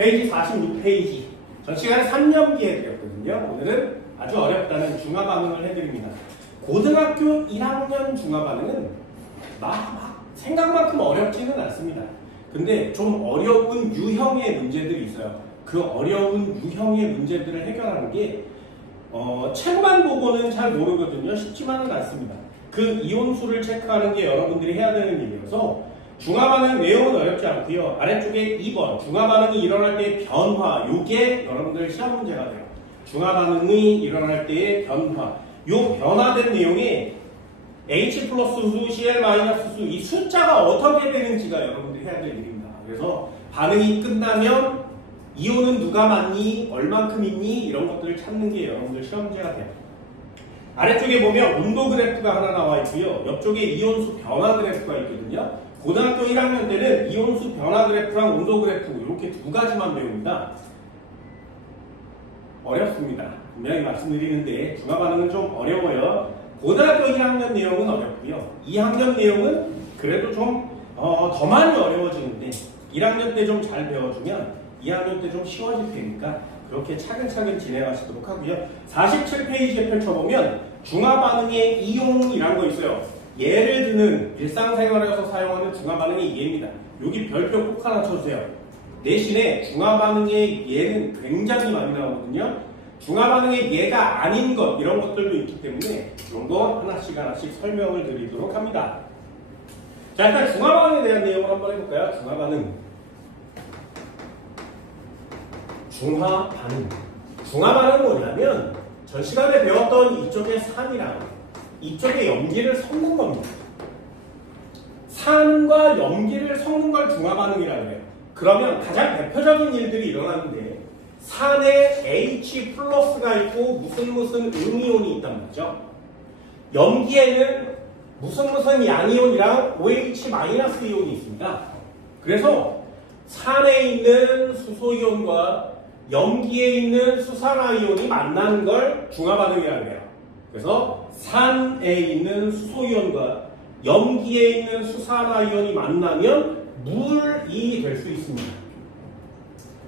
페이지 46페이지. 전 시간에 3년기 해드렸거든요. 오늘은 아주 어렵다는 중화 반응을 해드립니다. 고등학교 1학년 중화 반응은 막 생각만큼 어렵지는 않습니다. 근데 좀 어려운 유형의 문제들이 있어요. 그 어려운 유형의 문제들을 해결하는 게 책만 보고는 잘 모르거든요. 쉽지만은 않습니다. 그 이온수를 체크하는 게 여러분들이 해야 되는 일이어서 중화반응 내용은 어렵지 않고요. 아래쪽에 2번 중화반응이 일어날 때의 변화, 요게 여러분들 시험 문제가 돼요. 중화반응이 일어날 때의 변화, 요 변화된 내용에 H 플러스 수, Cl 마이너스 수, 이 숫자가 어떻게 되는지가 여러분들이 해야 될 일입니다. 그래서 반응이 끝나면 이온은 누가 맞니, 얼만큼 있니, 이런 것들을 찾는 게 여러분들 시험 문제가 돼요. 아래쪽에 보면 온도 그래프가 하나 나와 있고요. 옆쪽에 이온수 변화 그래프가 있거든요. 고등학교 1학년 때는 이온수 변화 그래프랑 온도 그래프 이렇게 두 가지만 배웁니다. 어렵습니다. 분명히 말씀드리는데 중화 반응은 좀 어려워요. 고등학교 1학년 내용은 어렵고요. 2학년 내용은 그래도 좀 더 많이 어려워지는데 1학년 때 좀 잘 배워주면 2학년 때 좀 쉬워질 테니까 그렇게 차근차근 진행하시도록 하고요. 47페이지에 펼쳐보면 중화 반응의 이용이란 거 있어요. 예를 드는 일상생활에서 사용하는 중화 반응의 예입니다. 여기 별표 꼭 하나 쳐주세요. 대신에 중화 반응의 예는 굉장히 많이 나오거든요. 중화 반응의 예가 아닌 것 이런 것들도 있기 때문에 이런 거 하나씩 설명을 드리도록 합니다. 자, 일단 중화 반응에 대한 내용을 한번 해볼까요? 중화 반응. 중화 반응. 중화 반응은 뭐냐면 전 시간에 배웠던 이쪽의 산이랑 이쪽의 염기를 섞는 겁니다. 산과 염기를 섞는 걸 중화 반응이라고 해요. 그러면 가장 대표적인 일들이 일어나는데 산에 H 플러스가 있고 무슨 음이온이 있단 말이죠. 염기에는 무슨 양이온이랑 OH 마이너스 이온이 있습니다. 그래서 산에 있는 수소이온과 염기에 있는 수산화이온이 만나는 걸 중화 반응이라고 해요. 그래서 산에 있는 수소이온과 염기에 있는 수산화이온이 만나면 물이 될 수 있습니다.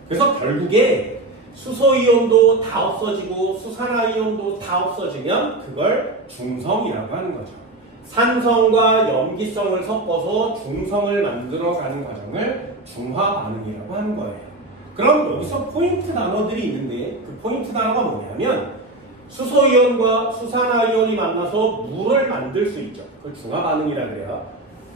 그래서 결국에 수소이온도 다 없어지고 수산화이온도 다 없어지면 그걸 중성이라고 하는 거죠. 산성과 염기성을 섞어서 중성을 만들어가는 과정을 중화 반응이라고 하는 거예요. 그럼 여기서 포인트 단어들이 있는데 그 포인트 단어가 뭐냐면 수소이온과 수산화이온이 만나서 물을 만들 수 있죠. 그걸 중화 반응이라고 해요.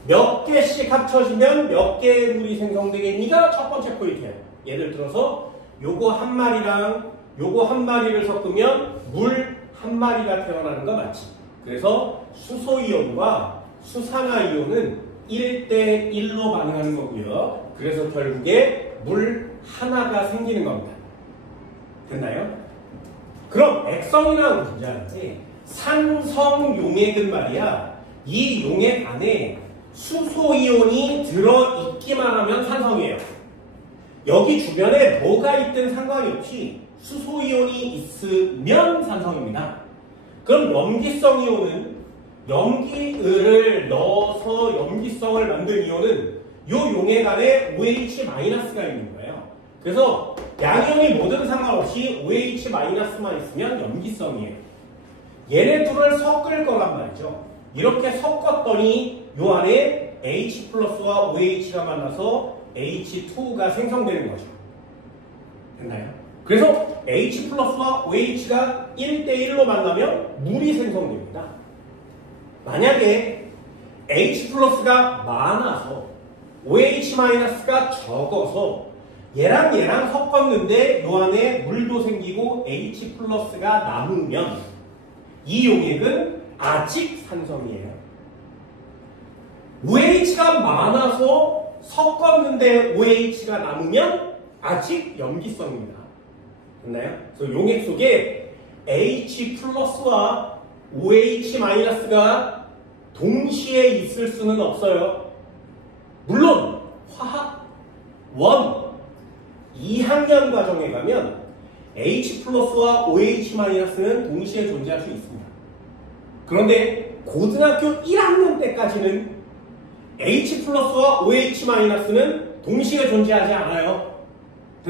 몇 개씩 합쳐지면 몇 개의 물이 생성되겠니가 첫 번째 포인트예요. 예를 들어서 요거 한 마리랑 요거 한 마리를 섞으면 물 한 마리가 태어나는 거 맞지? 그래서 수소이온과 수산화이온은 1대1로 반응하는 거고요. 그래서 결국에 물 하나가 생기는 겁니다. 됐나요? 그럼 액성이라는 문제인데 산성용액은 말이야. 이 용액 안에 수소이온이 들어있기만 하면 산성이에요. 여기 주변에 뭐가 있든 상관이 없이 수소이온이 있으면 산성입니다. 그럼 염기성 이온은 염기를 넣어서 염기성을 만든 이온은 이 용액 안에 OH-가 있는 거예요. 그래서 양이온이 뭐든 상관없이 OH-만 있으면 염기성이에요. 얘네 둘을 섞을 거란 말이죠. 이렇게 섞었더니 이 안에 H 플러스와 OH가 만나서 H2가 생성되는 거죠. 됐나요? 그래서 H 플러스와 OH가 1대1로 만나면 물이 생성됩니다. 만약에 H 플러스가 많아서 OH-가 적어서 얘랑 섞었는데 이 안에 물도 생기고 H 플러스가 남으면 이 용액은 아직 산성이에요. OH가 많아서 섞었는데 OH가 남으면 아직 염기성입니다. 됐나요? 그래서 용액 속에 H 플러스와 OH-가 동시에 있을 수는 없어요. 물론 화학 2학년 과정에 가면 H 플러스와 OH-는 동시에 존재할 수 있습니다. 그런데 고등학교 1학년 때까지는 H 플러스와 OH-는 동시에 존재하지 않아요.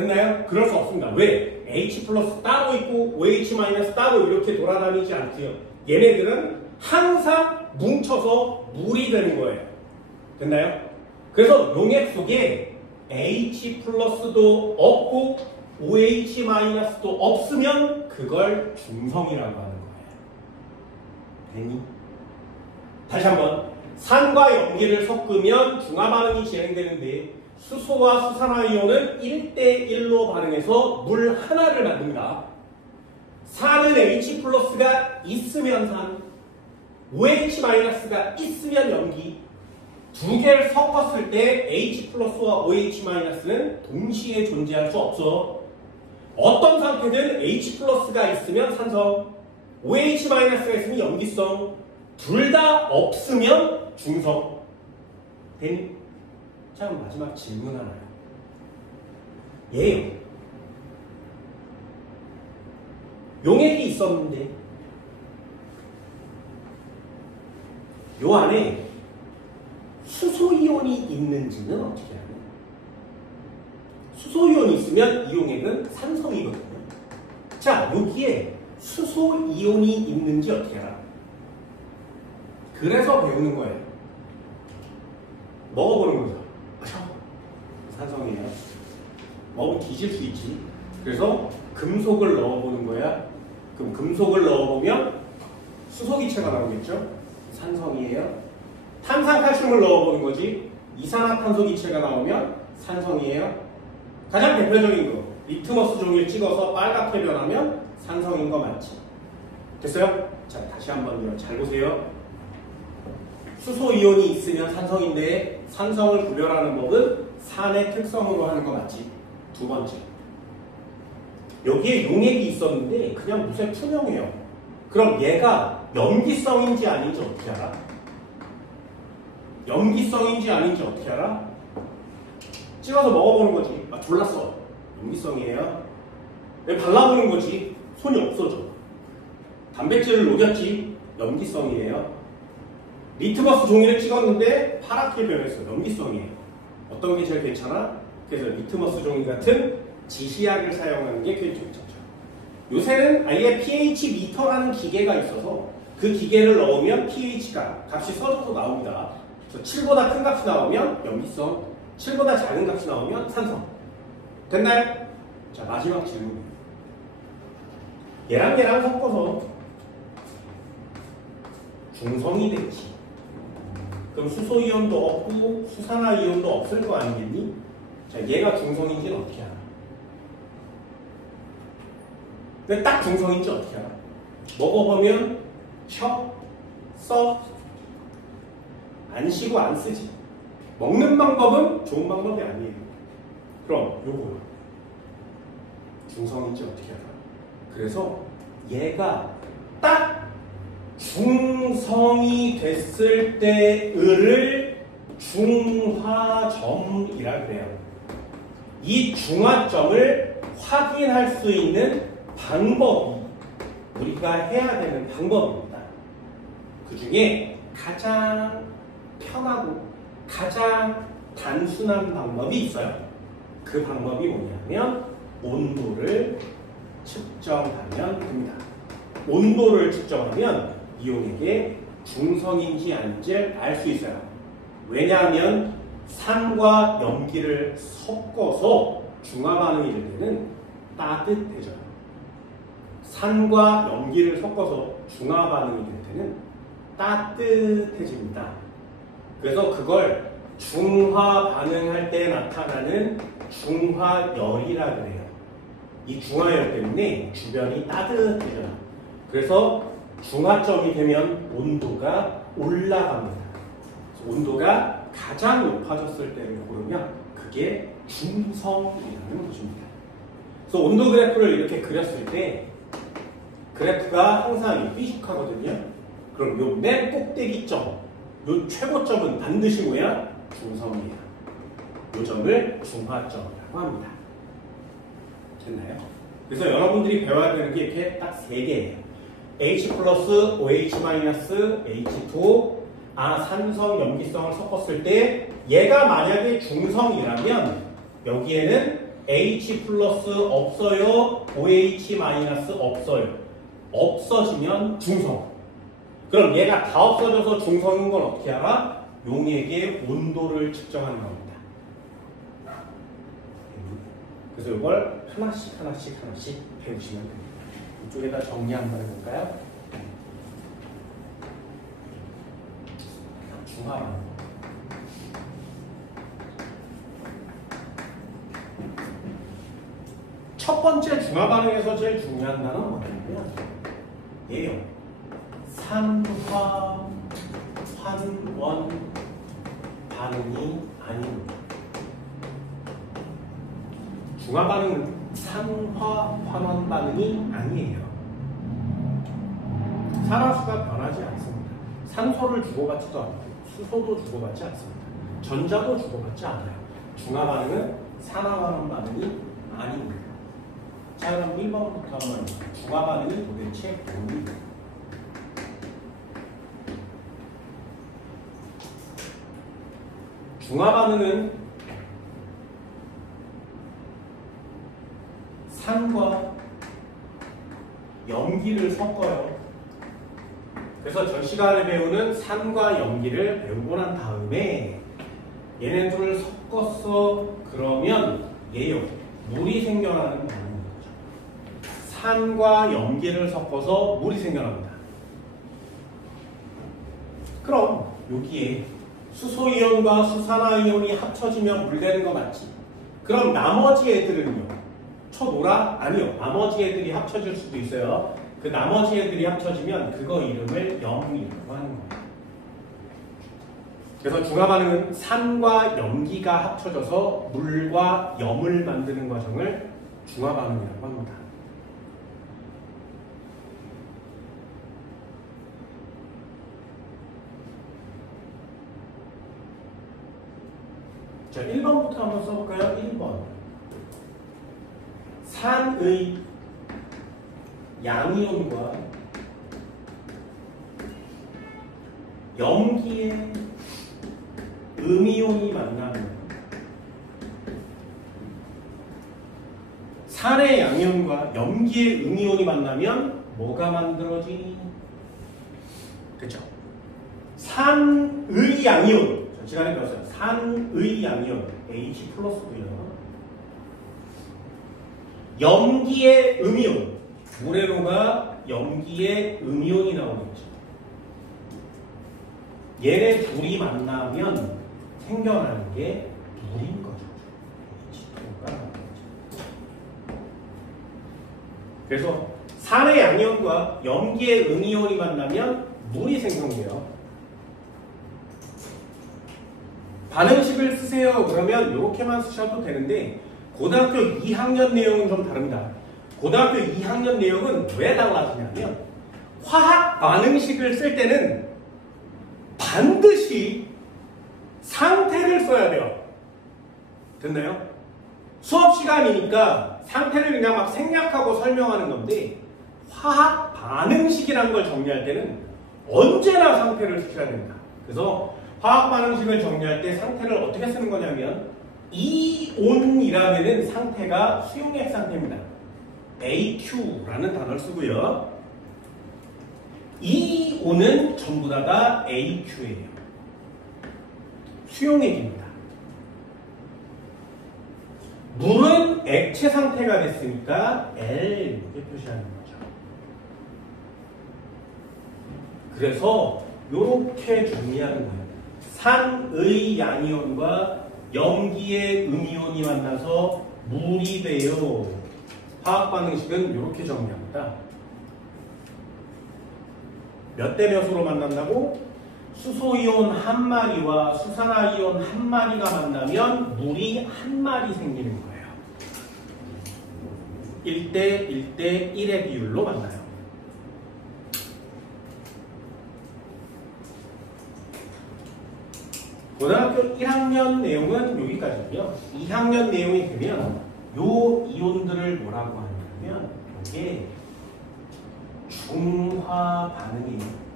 됐나요? 그럴 수 없습니다. 왜? H 플러스 따로 있고 OH 마이너스 따로 이렇게 돌아다니지 않고요. 얘네들은 항상 뭉쳐서 물이 되는 거예요. 됐나요? 그래서 용액 속에 H 플러스도 없고 OH 마이너스도 없으면 그걸 중성이라고 하는 거예요. 됐니? 다시 한번. 산과 염기를 섞으면 중화 반응이 진행되는데 수소와 수산화이온은 1대1로 반응해서 물 하나를 만듭니다. 산은 H 플러스가 있으면 산, OH 마이너스가 있으면 염기. 두 개를 섞었을 때 H 플러스와 OH 마이너스는 동시에 존재할 수 없어. 어떤 상태든 H 플러스가 있으면 산성, OH 마이너스가 있으면 염기성, 둘 다 없으면 중성. 됐니? 자, 마지막 질문 하나요. 얘요. 용액이 있었는데 요 안에 수소이온이 있는지는 어떻게 하냐? 수소이온이 있으면 이 용액은 산성이거든요. 자, 여기에 수소이온이 있는지 어떻게 알아? 그래서 배우는 거예요. 먹어보는 거죠. 산성이에요. 먹으면 뒤질 수 있지. 그래서 금속을 넣어보는 거야. 그럼 금속을 넣어보면 수소기체가 나오겠죠? 산성이에요. 탄산칼슘을 넣어보는 거지. 이산화탄소기체가 나오면 산성이에요. 가장 대표적인 거, 리트머스 종이를 찍어서 빨갛게 변하면 산성인 거 맞지? 됐어요? 자, 다시 한번 잘 보세요. 수소이온이 있으면 산성인데 산성을 구별하는 법은 산의 특성으로 하는 거 맞지? 두 번째, 여기에 용액이 있었는데 그냥 무쇠 투명해요. 그럼 얘가 염기성인지 아닌지 어떻게 알아? 염기성인지 아닌지 어떻게 알아? 찍어서 먹어보는 거지. 아, 졸랐어. 염기성이에요. 왜 발라보는 거지? 손이 없어져. 단백질을 녹였지. 염기성이에요. 리트머스 종이를 찍었는데 파랗게 변했어. 염기성이에요. 어떤 게 제일 괜찮아? 그래서 리트머스 종이 같은 지시약을 사용하는 게 괜찮죠. 요새는 아예 pH 미터라는 기계가 있어서 그 기계를 넣으면 pH가 값이 써져서 나옵니다. 그래서 7보다 큰 값이 나오면 염기성, 7보다 작은 값이 나오면 산성. 됐나요? 자, 마지막 질문. 얘랑 섞어서 중성이 됐지. 그럼 수소이온도 없고 수산화이온도 없을 거 아니겠니? 자, 얘가 중성인지는 어떻게 알아? 근데 딱 중성인지 어떻게 알아? 먹어보면 혀, 써, 안 쉬고 안 쓰지. 먹는 방법은 좋은 방법이 아니에요. 그럼 요거 중성인지 어떻게 알아? 그래서 얘가 딱 중성이 됐을 때를 중화점이라 그래요. 이 중화점을 확인할 수 있는 방법이 우리가 해야 되는 방법입니다. 그 중에 가장 편하고 가장 단순한 방법이 있어요. 그 방법이 뭐냐면 온도를 측정하면 됩니다. 온도를 측정하면 이온에게 중성인지 아닌지 알 수 있어요. 왜냐하면 산과 염기를 섞어서 중화 반응이 될 때는 따뜻해져요. 산과 염기를 섞어서 중화 반응이 될 때는 따뜻해집니다. 그래서 그걸 중화 반응할 때 나타나는 중화열이라 그래요. 이 중화열 때문에 주변이 따뜻해져요. 그래서 중화점이 되면 온도가 올라갑니다. 온도가 가장 높아졌을 때를 고르면 그게 중성이라는 것입니다. 그래서 온도 그래프를 이렇게 그렸을 때 그래프가 항상 삐죽하거든요. 그럼 요 맨 꼭대기점, 요 최고점은 반드시 뭐야? 중성이에요. 요 점을 중화점이라고 합니다. 됐나요? 그래서 여러분들이 배워야 되는 게 이렇게 딱 3개예요. H 플러스, OH 마이너스, H2, 산성, 염기성을 섞었을 때 얘가 만약에 중성이라면 여기에는 H 플러스 없어요? OH 마이너스 없어요? 없어지면 중성. 그럼 얘가 다 없어져서 중성인 건 어떻게 알아? 용액의 온도를 측정하는 겁니다. 그래서 이걸 하나씩 배우시면 됩니다. 이쪽에다 정리 한번 해볼까요? 중화반. 첫 번째 중화 반응에서 제일 중요한 단어는 뭐냐면 얘요. 산화 환원 반응이 아닙니다. 중화 반응은 산화 환원 반응이 아니에요. 산화수가 변하지 않습니다. 산소를 주고받지도 않고 수소도 주고받지 않습니다. 전자도 주고받지 않아요. 중화 반응은 산화 환원 반응이 아닙니다. 자, 그럼 1번부터 한번 중화 반응이 도대체 뭡니까? 중화 반응은 산과 염기를 섞어요. 그래서 전 시간에 배우는 산과 염기를 배우고 난 다음에 얘네 둘을 섞었어. 그러면 얘요. 물이 생겨나는 반응인 거죠. 산과 염기를 섞어서 물이 생겨납니다. 그럼 여기에 수소이온과 수산화이온이 합쳐지면 물 되는 거 맞지? 그럼 나머지 애들은요? 쳐놓라? 아니요. 나머지 애들이 합쳐질 수도 있어요. 그 나머지 애들이 합쳐지면 그거 이름을 염이라고 하는 거예요. 그래서 중화 반응은 산과 염기가 합쳐져서 물과 염을 만드는 과정을 중화 반응이라고 합니다. 자, 1번부터 한번 써볼까요? 1번. 산의 양이온과 염기의 음이온이 만나면 산의 양이온과 염기의 음이온이 만나면 뭐가 만들어지니? 그쵸? 산의 양이온. 시간에 배웠어요. 산의 양이온 H 플러스고요. 염기의 음이온. 물에로가 염기의 음이온이 나오겠죠. 얘네 둘이 만나면 생겨나는 게 물인 거죠. H2가 나오는 거죠. 그래서 산의 양이온과 염기의 음이온이 만나면 물이 생성돼요. 반응식을 쓰세요. 그러면 이렇게만 쓰셔도 되는데 고등학교 2학년 내용은 좀 다릅니다. 고등학교 2학년 내용은 왜 달라지냐면 화학 반응식을 쓸 때는 반드시 상태를 써야 돼요. 됐나요? 수업 시간이니까 상태를 그냥 막 생략하고 설명하는 건데 화학 반응식이라는 걸 정리할 때는 언제나 상태를 쓰셔야 됩니다. 그래서 화학 반응식을 정리할 때 상태를 어떻게 쓰는 거냐면 이온이라는 상태가 수용액 상태입니다. AQ라는 단어를 쓰고요. 이온은 전부 다가 AQ예요. 수용액입니다. 물은 액체 상태가 됐으니까 L 이렇게 표시하는 거죠. 그래서 이렇게 정리하는 거예요. 산의 양이온과 염기의 음이온이 만나서 물이 돼요. 화학 반응식은 이렇게 정리합니다. 몇 대 몇으로 만난다고? 수소이온 한 마리와 수산화이온 한 마리가 만나면 물이 한 마리 생기는 거예요. 1대 1대 1의 비율로 만나요. 고등학교 1학년 내용은 여기까지고요. 2학년 내용이 되면 요 이온들을 뭐라고 하냐면 이게 중화 반응이에요.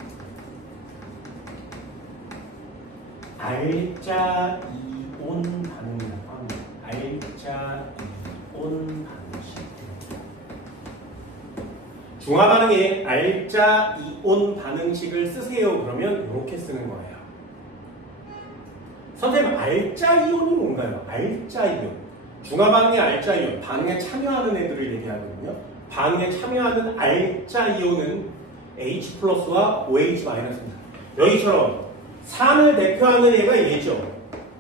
알자 이온 반응이라고 합니다. 알자 이온. 중화 반응에 알짜 이온 반응식을 쓰세요. 그러면 이렇게 쓰는 거예요. 선생님, 알짜 이온이 뭔가요? 알짜 이온. 중화 반응의 알짜 이온, 반응에 참여하는 애들을 얘기하거든요. 반응에 참여하는 알짜 이온은 H 플러스와 OH 마이너스입니다. 여기처럼 산을 대표하는 애가 얘죠.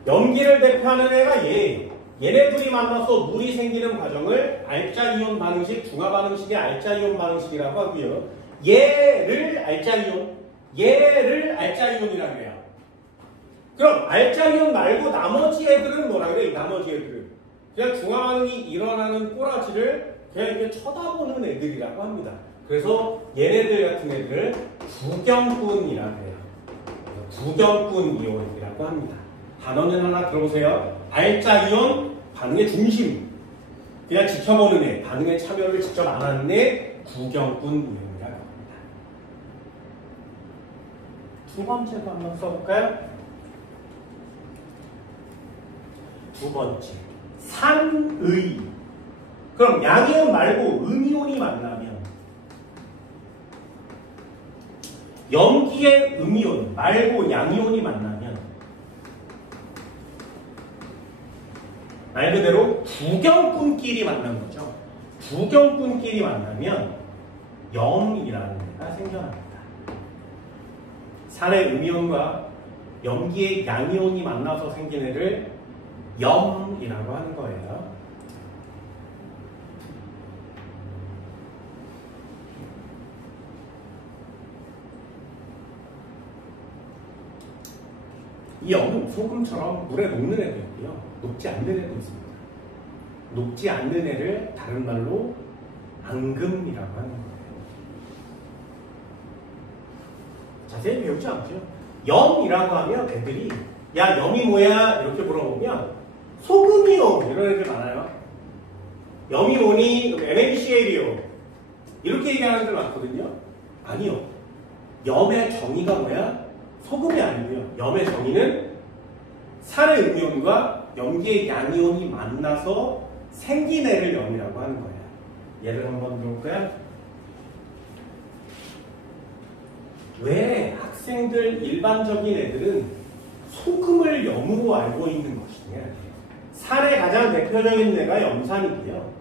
염기를 대표하는 애가 얘. 얘네들이 만나서 물이 생기는 과정을 알짜 이온 반응식, 중화 반응식의 알짜 이온 반응식이라고 하고요. 얘를 알짜 이온, 얘를 알짜 이온이라고 해요. 그럼 알짜 이온 말고 나머지 애들은 뭐라 그래요? 나머지 애들은 그냥 중화 반응이 일어나는 꼬라지를 그냥 이렇게 쳐다보는 애들이라고 합니다. 그래서 얘네들 같은 애들을 구경꾼이라고 해요. 구경꾼 이온이라고 합니다. 단어는 하나 들어보세요. 알짜 이온, 반응의 중심. 그냥 지켜보는 애, 반응의 참여를 직접 안 하는 애, 구경꾼 이온이라고 합니다. 두 번째도 한번 써볼까요? 두 번째, 산의. 그럼 양이온 말고 음이온이 만나면 염기의 음이온 말고 양이온이 만나면 말 그대로 구경꾼끼리 만난 거죠. 구경꾼끼리 만나면 염이라는 애가 생겨납니다. 산의 음이온과 염기의 양이온이 만나서 생긴 애를 염이라고 하는 거예요. 이 염은 소금처럼 물에 녹는 애도 있고요. 녹지 않는 애도 있습니다. 녹지 않는 애를 다른 말로 앙금이라고 하는 거예요. 자세히 배우지 않죠. 염이라고 하면 애들이 야, 염이 뭐야? 이렇게 물어보면 소금이요. 이런 애들 많아요. 염이 뭐니? NaCl이요. 이렇게 얘기하는 애들 많거든요. 아니요. 염의 정의가 뭐야? 소금이 아니고요. 염의 정의는 산의 음이온과 염기의 양이온이 만나서 생긴 애를 염이라고 하는 거예요. 예를 한번 들어볼까요? 왜 학생들 일반적인 애들은 소금을 염으로 알고 있는 것이냐? 산의 가장 대표적인 애가 염산이고요.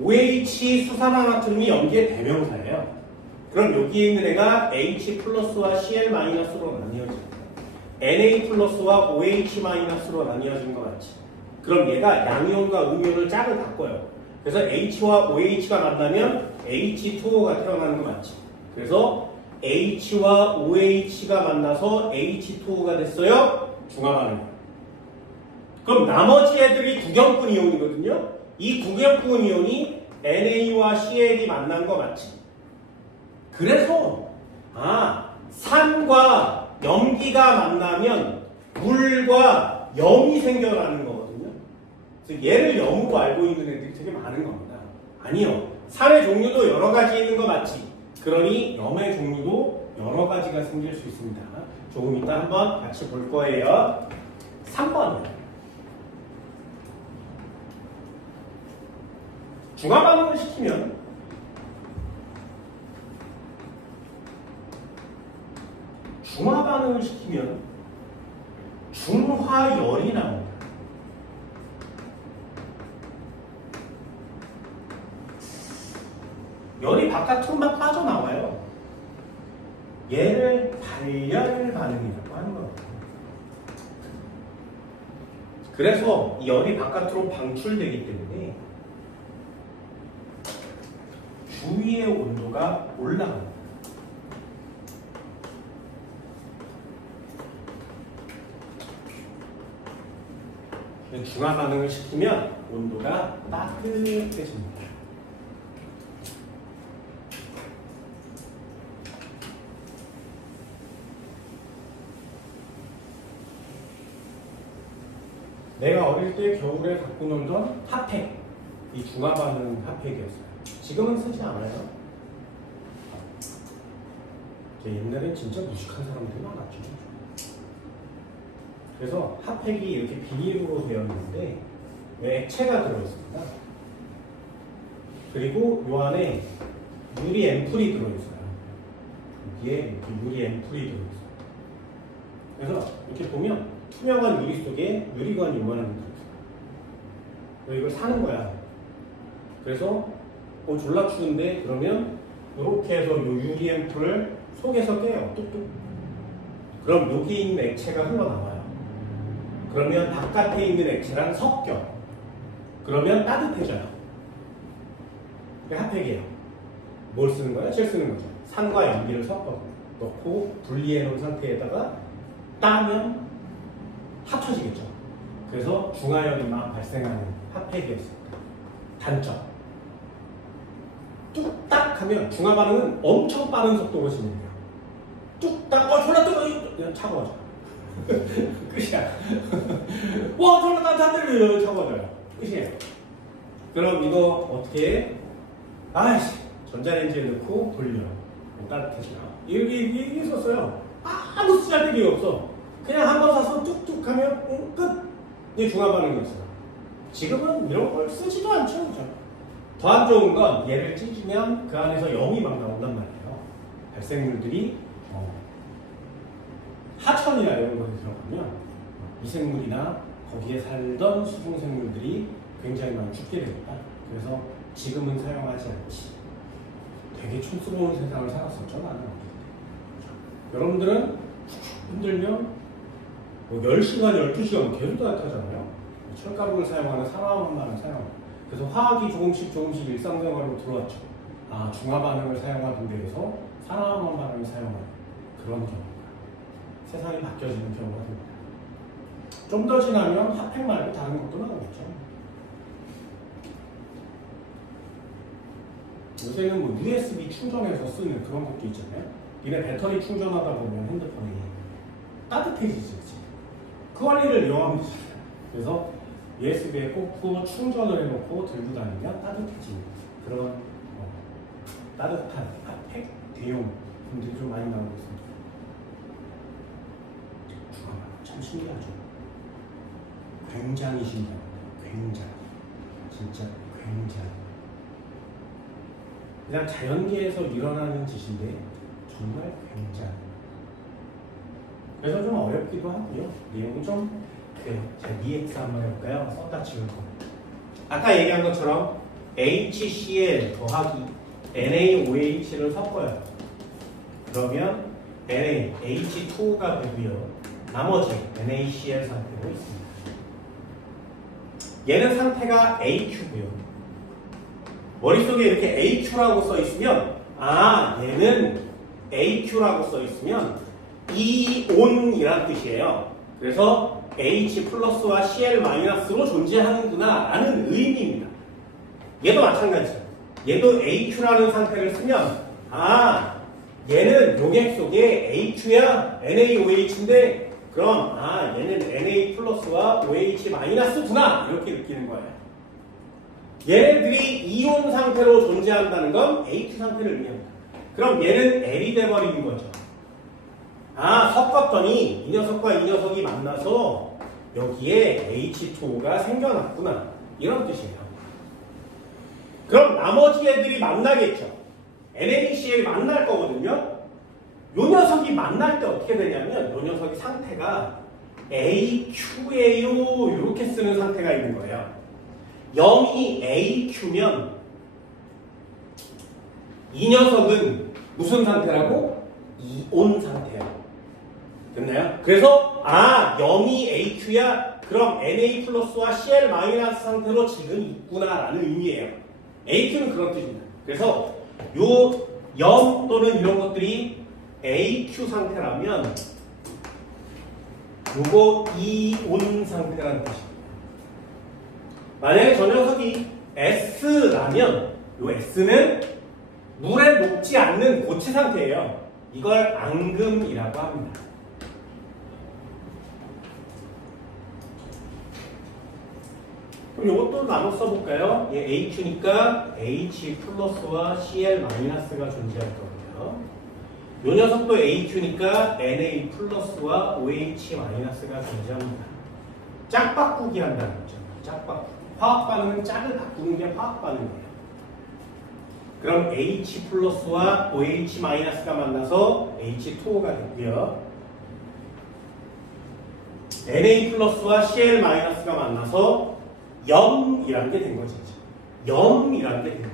OH 수산화나트륨이 염기의 대명사예요. 그럼 여기에 있는 애가 H 플러스와 Cl 마이너스로 나뉘어집니다. Na 플러스와 OH 마이너스로 나뉘어진 것 같지. 그럼 얘가 양이온과 음이온을 짝을 바꿔요. 그래서 H와 OH가 만나면 H2O가 태어나는 거 맞지. 그래서 H와 OH가 만나서 H2O가 됐어요. 중화반응. 그럼 나머지 애들이 구경꾼 이온이거든요. 이 구경꾼 이온이 NA와 CL이 만난 거 맞지. 그래서 산과 염기가 만나면 물과 염이 생겨나는 거거든요. 그래서 얘를 염으로 알고 있는 애들이 되게 많은 겁니다. 아니요. 산의 종류도 여러 가지 있는 거 맞지. 그러니 염의 종류도 여러 가지가 생길 수 있습니다. 조금 이따 한번 같이 볼 거예요. 3번이요. 중화 반응을 시키면 중화 반응을 시키면 중화열이 나옵니다. 열이 바깥으로 막 빠져나와요. 얘를 발열 반응이라고 하는 거예요. 그래서 이 열이 바깥으로 방출되기 때문에 주위의 온도가 올라갑니다. 중화 반응을 시키면 온도가 따뜻해집니다. 내가 어릴 때 겨울에 갖고 놀던 핫팩, 이 중화 반응 핫팩이었어요. 지금은 쓰지 않아요. 옛날에 진짜 무식한 사람들이 많았죠. 그래서 핫팩이 이렇게 비닐로 되어 있는데 액체가 들어있습니다. 그리고 요 안에 유리 앰플이 들어있어요. 여기에 이렇게 유리 앰플이 들어있어요. 그래서 이렇게 보면 투명한 유리 속에 유리관이 요만한 게 들어있어요. 이걸 사는 거야. 그래서 졸라 추운데 그러면 이렇게 해서 요 유리 앰플을 속에서 떼요. 뚝뚝. 그럼 여기 있는 액체가 흘러나와요. 그러면 바깥에 있는 액체랑 섞여. 그러면 따뜻해져요. 그게 핫팩이에요. 뭘 쓰는 거야? 젤 쓰는 거죠. 산과 연기를 섞어 넣고 분리해 놓은 상태에다가 따면 합쳐지겠죠. 그래서 중화열이만 발생하는 핫팩이었습니다. 단점. 뚝딱 하면 중화 반응은 엄청 빠른 속도로 진행돼요. 뚝딱, 졸라 뜨거워! 그냥 차가워져. 끝이야. 와, 졸라 따뜻한데 차가워져요. 끝이에요. 그럼 이거 어떻게 해? 아이씨, 전자레인지에 넣고 돌려. 따뜻해지나? 이게 있었어요. 아무 쓰잘데기 없어. 그냥 한번 사서 뚝뚝 하면 끝. 이게 중화 반응이었어요. 지금은 이런 걸 쓰지도 않죠. 그죠? 더 안 좋은 건 얘를 찢으면 그 안에서 영이 막 나온단 말이에요. 발생물들이 하천이나 이런 곳에 들어가면 미생물이나 거기에 살던 수중생물들이 굉장히 많이 죽게 됩니다. 그래서 지금은 사용하지 않지. 되게 촌스러운 세상을 살았었죠. 나는. 여러분들은 흔들면 10시간, 12시간 계속 따뜻하잖아요. 철가루를 사용하는 산화황만을 사용합니다. 그래서 화학이 조금씩 일상생활로 들어왔죠. 아, 중화반응을 사용하는 데에서 산화황 반응을 사용하는 그런 경우가 세상이 바뀌어지는 경우가 됩니다. 좀 더 지나면 핫팩 말고 다른 것도 나오겠죠. 요새는 뭐 USB 충전해서 쓰는 그런 것도 있잖아요. 니네 배터리 충전하다 보면 핸드폰이 따뜻해지지. 그 원리를 이용하면 되죠. 그래서 USB에 꽂고 충전을 해놓고 들고 다니면 따뜻해지는 그런 따뜻한 핫팩 대용품들이 좀 많이 나오고 있습니다. 참 신기하죠. 굉장히 신기합니다. 굉장히. 진짜 굉장히. 그냥 자연계에서 일어나는 짓인데 정말 굉장히. 그래서 좀 어렵기도 하고요. 내용이 좀 자, EX 한번 해볼까요? 썼다 치는 거. 아까 얘기한 것처럼 HCl 더하기 NaOH를 섞어요. 그러면 NaH2가 되고요. 나머지 NaCl 상태로 있습니다. 얘는 상태가 AQ고요. 머릿속에 이렇게 AQ라고 써 있으면 얘는 AQ라고 써 있으면 이온이란 뜻이에요. 그래서 H 플러스와 Cl 마이너스로 존재하는구나 라는 의미입니다. 얘도 마찬가지죠. 얘도 AQ라는 상태를 쓰면 얘는 용액 속에 AQ야 NaOH인데 그럼 얘는 Na 플러스와 OH 마이너스구나 이렇게 느끼는 거예요. 얘네들이 이온 상태로 존재한다는 건 AQ 상태를 의미합니다. 그럼 얘는 L이 돼버리는 거죠. 섞었더니 이 녀석과 이 녀석이 만나서 여기에 H2O가 생겨났구나 이런 뜻이에요. 그럼 나머지 애들이 만나겠죠. NaCl이 만날 거거든요. 요 녀석이 만날 때 어떻게 되냐면 요 녀석이 상태가 AQ예요 이렇게 쓰는 상태가 있는 거예요. 0이 AQ면 이 녀석은 무슨 상태라고? 이온 상태예요. 됐나요? 그래서 0이 AQ야? 그럼 Na 플러스와 Cl 마이너스 상태로 지금 있구나 라는 의미예요. AQ는 그런 뜻입니다. 그래서 요 0 또는 이런 것들이 AQ 상태라면 요거 이온 상태라는 뜻입니다. 만약에 저 녀석이 S라면 요 S는 물에 녹지 않는 고체 상태예요. 이걸 앙금이라고 합니다. 그럼 이것도 나눠 써볼까요? 얘 H니까 H 플러스와 Cl 마이너스가 존재할 거고요. 요 녀석도 AQ니까 Na 플러스와 OH 마이너스가 존재합니다. 짝 바꾸기 한다는 거죠. 짝 바꾸기. 화학 반응은 짝을 바꾸는 게 화학 반응이에요. 그럼 H 플러스와 OH 마이너스가 만나서 H2O가 됐고요. Na 플러스와 Cl 마이너스가 만나서 염이라는 게 된 거지. 염이라는 게 된 거지.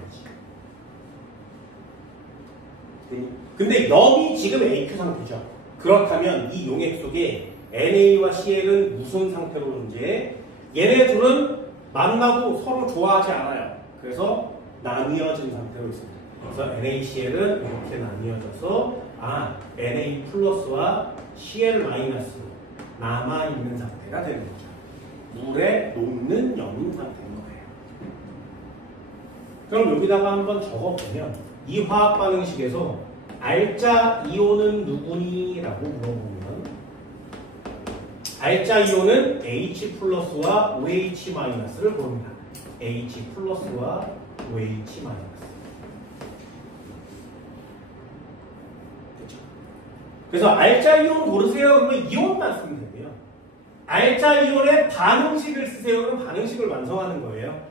근데 염이 지금 AQ 상태죠. 그렇다면 이 용액 속에 NA와 CL은 무슨 상태로 존재해? 얘네 둘은 만나고 서로 좋아하지 않아요. 그래서 나뉘어진 상태로 있습니다. 그래서 NaCl은 이렇게 나뉘어져서 Na 플러스와 Cl 마이너스 남아있는 상태가 되는 거죠. 물에 녹는 염인 상태인 거예요. 그럼 여기다가 한번 적어보면 이 화학 반응식에서 알짜 이온은 누구니? 라고 물어보면 알짜 이온은 H 플러스와 OH 마이너스를 고릅니다. H 플러스와 OH 마이너스. 그렇죠? 그래서 알짜 이온 고르세요. 그러면 이온만 쓰면 되고요. 알짜 이온의 반응식을 쓰세요. 그럼 반응식을 완성하는 거예요.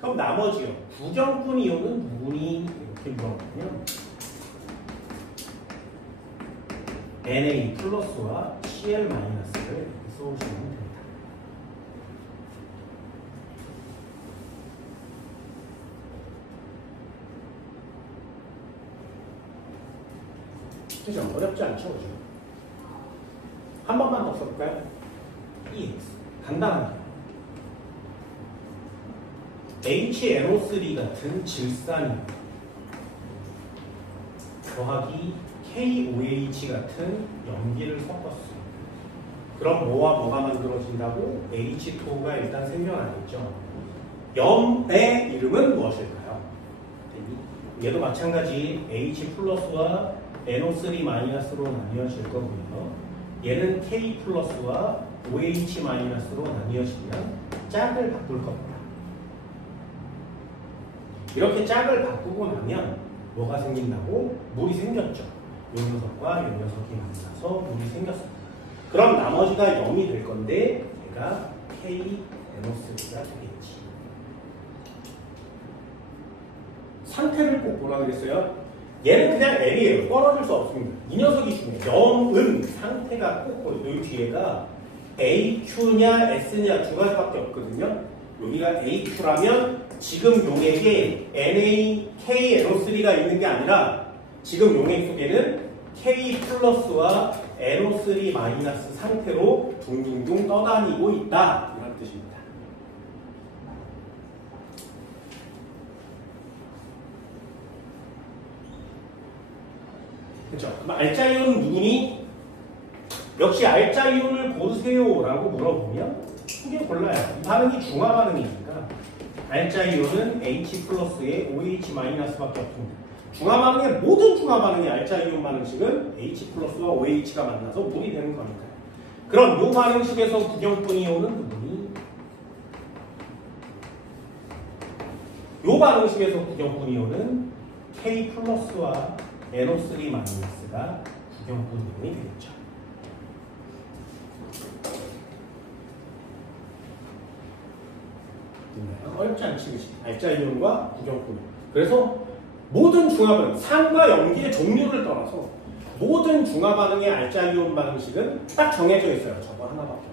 그럼 나머지요. 부경분 이온은 누구니? 이렇게 물어보면 Na 플러스와 Cl 마이너스를 이렇게 써오시면 됩니다. 그죠? 어렵지 않죠? 그죠? 한 번만 더 써볼까요? EX. 간단하게. HNO3 같은 질산이 더하기 KOH 같은 염기를 섞었어요. 그럼 뭐와 뭐가 만들어진다고? H2O가 일단 생겨나겠죠. 염의 이름은 무엇일까요? 얘도 마찬가지 H 플러스와 NO3 마이너스로 나뉘어질 거고요. 얘는 K 플러스와 OH 마이너스로 나뉘어지면 짝을 바꿀 겁니다. 이렇게 짝을 바꾸고 나면 뭐가 생긴다고? 물이 생겼죠. 요 녀석과 요 녀석이 만나서 물이 생겼습니다. 그럼 나머지가 0이 될 건데 얘가 KNO3가 되겠지. 상태를 꼭 보라 그랬어요. 얘는 그냥 N이에요. 떨어질 수 없습니다. 이 녀석이 중요해요. 0은 상태가 꼭 이 뒤에가 AQ냐 S냐 두 가지밖에 없거든요. 여기가 AQ라면 지금 용액에 KNO3가 있는 게 아니라 지금 용액 속에는 K 플러스와 NO3 마이너스 상태로 둥둥둥 떠다니고 있다. 이런 뜻입니다. 그렇죠? 그럼 알짜 이온은 누구니? 역시 알짜 이온을 고르세요 라고 물어보면 크게 골라요. 이 반응이 중화 반응이니까 알짜 이온은 H 플러스에 OH 마이너스밖에 없습니다. 중화 반응의 모든 중화 반응의 알짜 이온 반응식은 H 플러스와 OH가 만나서 물이 되는 거니까요. 그럼 이 반응식에서 부경분 이온은 누구니? 이 반응식에서 부경분 이온은 K 플러스와 NO3 마이너스가 부경분 이온이 되겠죠. 어렵지 않지, 그치? 알짜 이온과 부경분 이온. 그래서 모든 중화 반응, 산과 염기의 종류를 떠나서 모든 중화 반응의 알짜 이온 반응식은 딱 정해져 있어요. 저거 하나밖에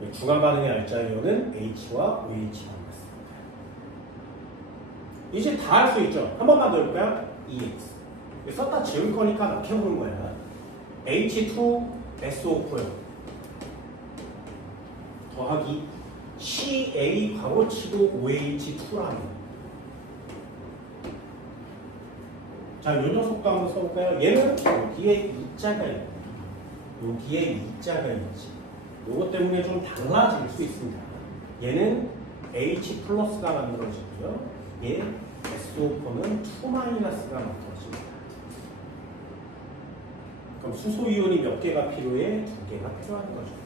없어요. 중화 반응의 알짜 이온은 H와 OH 만났습니다. 이제 다 할 수 있죠. 한 번만 더 해볼까요? EX. 썼다 지울 거니까 낙혀보는 거야. H2SO4 더하기 CA 괄호치고 OH2라는. 자, 요 녀석도 한번 써볼까요? 얘는 여기에 이자가 있고 여기에 이자가 있지. 요것 때문에 좀 달라질 수 있습니다. 얘는 H 플러스가 만들어지고요. 얘 SO4는 2 마이너스가 만들어집니다. 그럼 수소이온이 몇 개가 필요해? 2개가 필요한 거죠.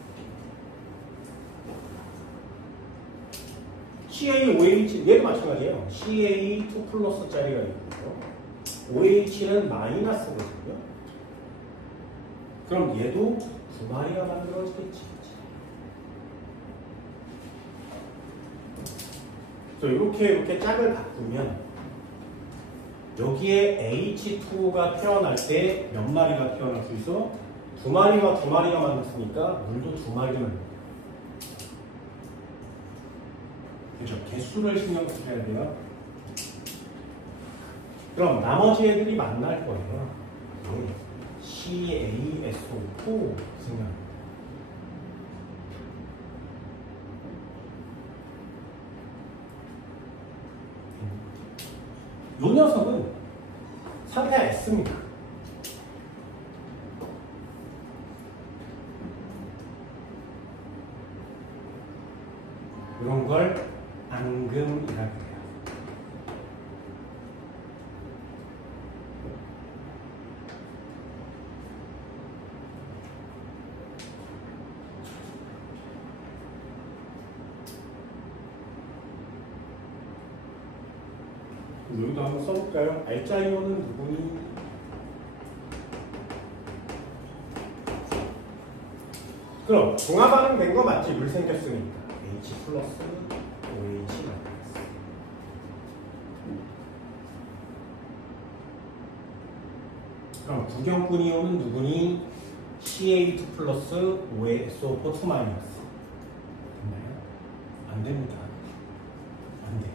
CaOH 얘도 마찬가지예요. Ca2 플러스짜리가 있고요. OH는 마이너스거든요. 그럼 얘도 2마리가 만들어지겠지. 이렇게 짝을 바꾸면 여기에 H2가 태어날 때 몇 마리가 태어날 수 있어? 두 마리가 만났으니까 물도 두 마리가 만납니다. 그죠? 개수를 신경 쓰셔야 돼요. 그럼 나머지 애들이 만날 거예요. CaSO4 생각합니다. 이 녀석은 상태가 S입니다. 이런 걸 앙금이라고 해요. 여기도 한번 써볼까요? 알자이온은 누구니? 그럼 중화반응 된 거 맞지? 물 생겼으니까 H 플러스 OH 마이너스. 그럼 구경꾼 이온은 누구니? CA2 플러스 OSO4 2 마이너스. 됐나요? 안 됩니다. 안 돼요.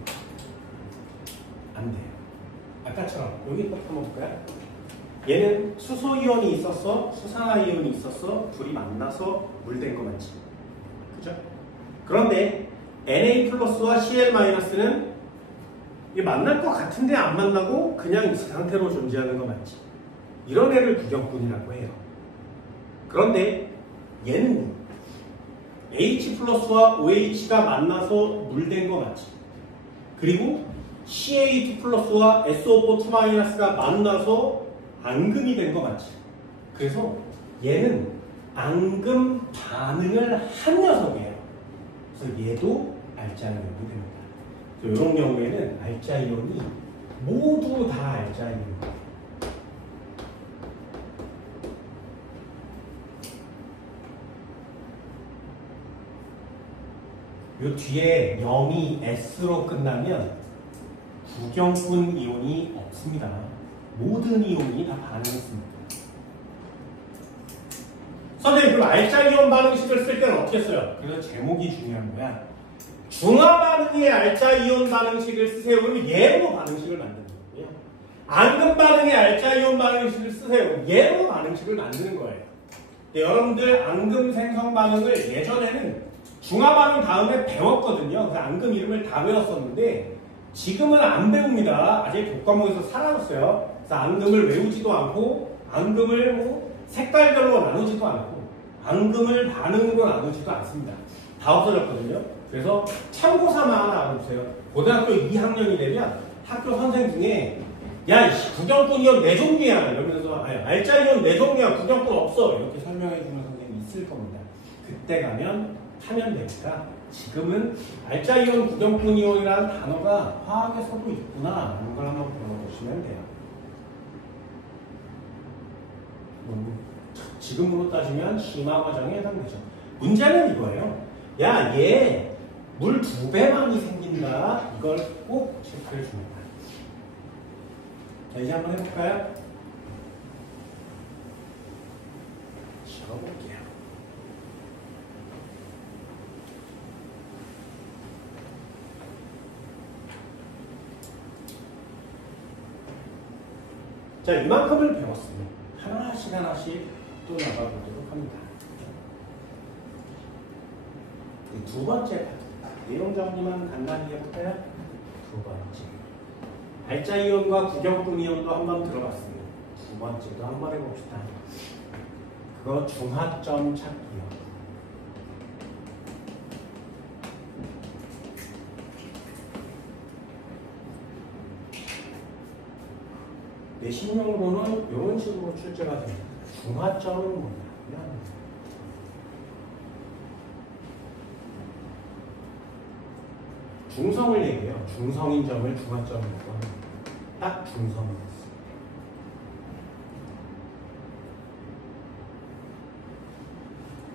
안 돼요. 아까처럼 여기 또 한번 볼까요? 얘는 수소 이온이 있었어, 수산화 이온이 있었어, 둘이 만나서 물 된 거 맞지? 그죠? 그런데 Na 플러스와 Cl 마이너스는 만날 것 같은데 안 만나고 그냥 이 상태로 존재하는 거 맞지? 이런 애를 구경꾼이라고 해요. 그런데 얘는 H 플러스와 OH가 만나서 물 된 거 맞지? 그리고 CA2 플러스와 SO4 2 마이너스가 만나서 앙금이 된 거 맞지? 그래서 얘는 앙금 반응을 한 녀석이에요. 그래서 얘도 알자이온이 됩니다. 이런 경우에는 알자이온이 모두 다 알자이온입니다. 요 뒤에 0이 S로 끝나면 구경꾼 이온이 없습니다. 모든 이온이 다 반응했습니다. 선생님, 그럼 알자이온 반응식을 쓸 때는 어떻게 써요? 그래서 제목이 중요한 거야. 중화 반응의 알자이온 반응식을 쓰세요. 그러면 얘로 반응식을 만드는 거고요. 앙금 반응의 알자이온 반응식을 쓰세요. 얘로 반응식을 만드는 거예요. 여러분들 앙금 생성 반응을 예전에는 중화 반응 다음에 배웠거든요. 그래서 앙금 이름을 다 배웠었는데 지금은 안 배웁니다. 아직 교과목에서 사라졌어요. 그래서 앙금을 외우지도 않고 앙금을 색깔별로 나누지도 않고 앙금을 반응으로 나누지도 않습니다. 다 없어졌거든요. 그래서 참고삼아 하나 알아보세요. 고등학교 2학년이 되면 학교 선생 중에 야, 구경꾼 이온 4종류야 이러면서 알자이온 4종류야 구경꾼 없어 이렇게 설명해주는 선생님이 있을 겁니다. 그때 가면 하면 되니까 지금은 알자이온 구경꾼 이온이라는 단어가 화학에서도 있구나 하는 걸 한번 배워보시면 돼요. 지금으로 따지면 심화 과정에 해당되죠. 문제는 이거예요. 야, 얘 물 2배 많이 생긴다. 이걸 꼭 체크해 줍니다. 자, 이제 한번 해볼까요? 적어볼게요. 자, 이만큼을 배웠습니다. 하나씩 하나씩 또 나가보도록 합니다. 두 번째 파트. 내용 정리만 간단히 해볼까요? 두 번째. 알자이온과 구경꾼 이온도 한번 들어봤습니다. 두 번째도 한번 해봅시다. 그거 중하점 찾기요. 내신용으로는 이런 식으로 출제가 됩니다. 중하점은 뭐냐면 중성을 얘기해요. 중성인 점을 중하점이라고 합니다. 딱 중성이었어요.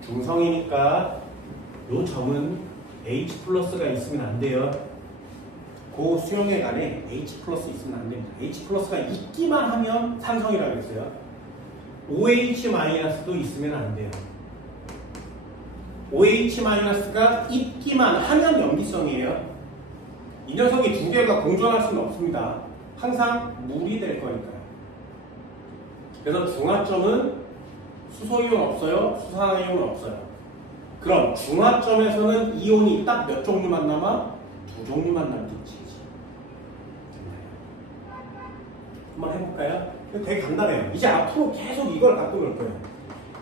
중성이니까 이 점은 H 플러스가 있으면 안 돼요. 그 수용액 안에 H 플러스 있으면 안 됩니다. H 플러스가 있기만 하면 산성이라고 했어요. OH 마이너스도 있으면 안 돼요. OH 마이너스가 있기만 하면 염기성이에요. 이 녀석이 두 개가 공존할 수는 없습니다. 항상 물이 될 거니까요. 그래서 중화점은 수소이온 없어요. 수산화이온 없어요. 그럼 중화점에서는 이온이 딱 몇 종류만 남아? 두 종류만 남겠지. 한번 해볼까요? 되게 간단해요. 이제 앞으로 계속 이걸 갖고 놀 거예요.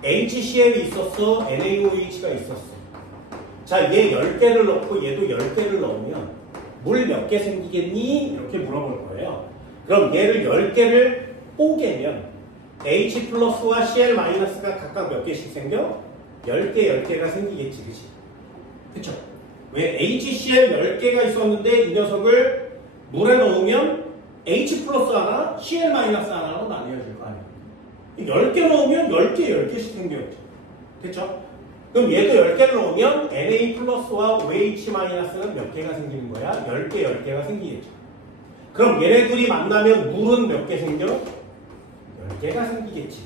HCl이 있었어. NaOH가 있었어. 자, 얘 10개를 넣고 얘도 10개를 넣으면 물 몇 개 생기겠니? 이렇게 물어볼 거예요. 그럼 얘를 10개를 뽀개면 H 플러스와 Cl 마이너스가 각각 몇 개씩 생겨? 10개, 10개가 생기겠지, 그치? 그쵸? 왜 HCl 10개가 있었는데 이 녀석을 물에 넣으면 H 플러스 하나, Cl 마이너스 하나로 나뉘어질 거 아니에요? 10개 넣으면 10개, 10개씩 생겨요. 됐죠? 그럼 얘도 10개를 넣으면 Na 플러스와 OH 마이너스는 몇 개가 생기는 거야? 10개, 10개가 생기겠죠. 그럼 얘네들이 만나면 물은 몇 개 생겨? 10개가 생기겠지.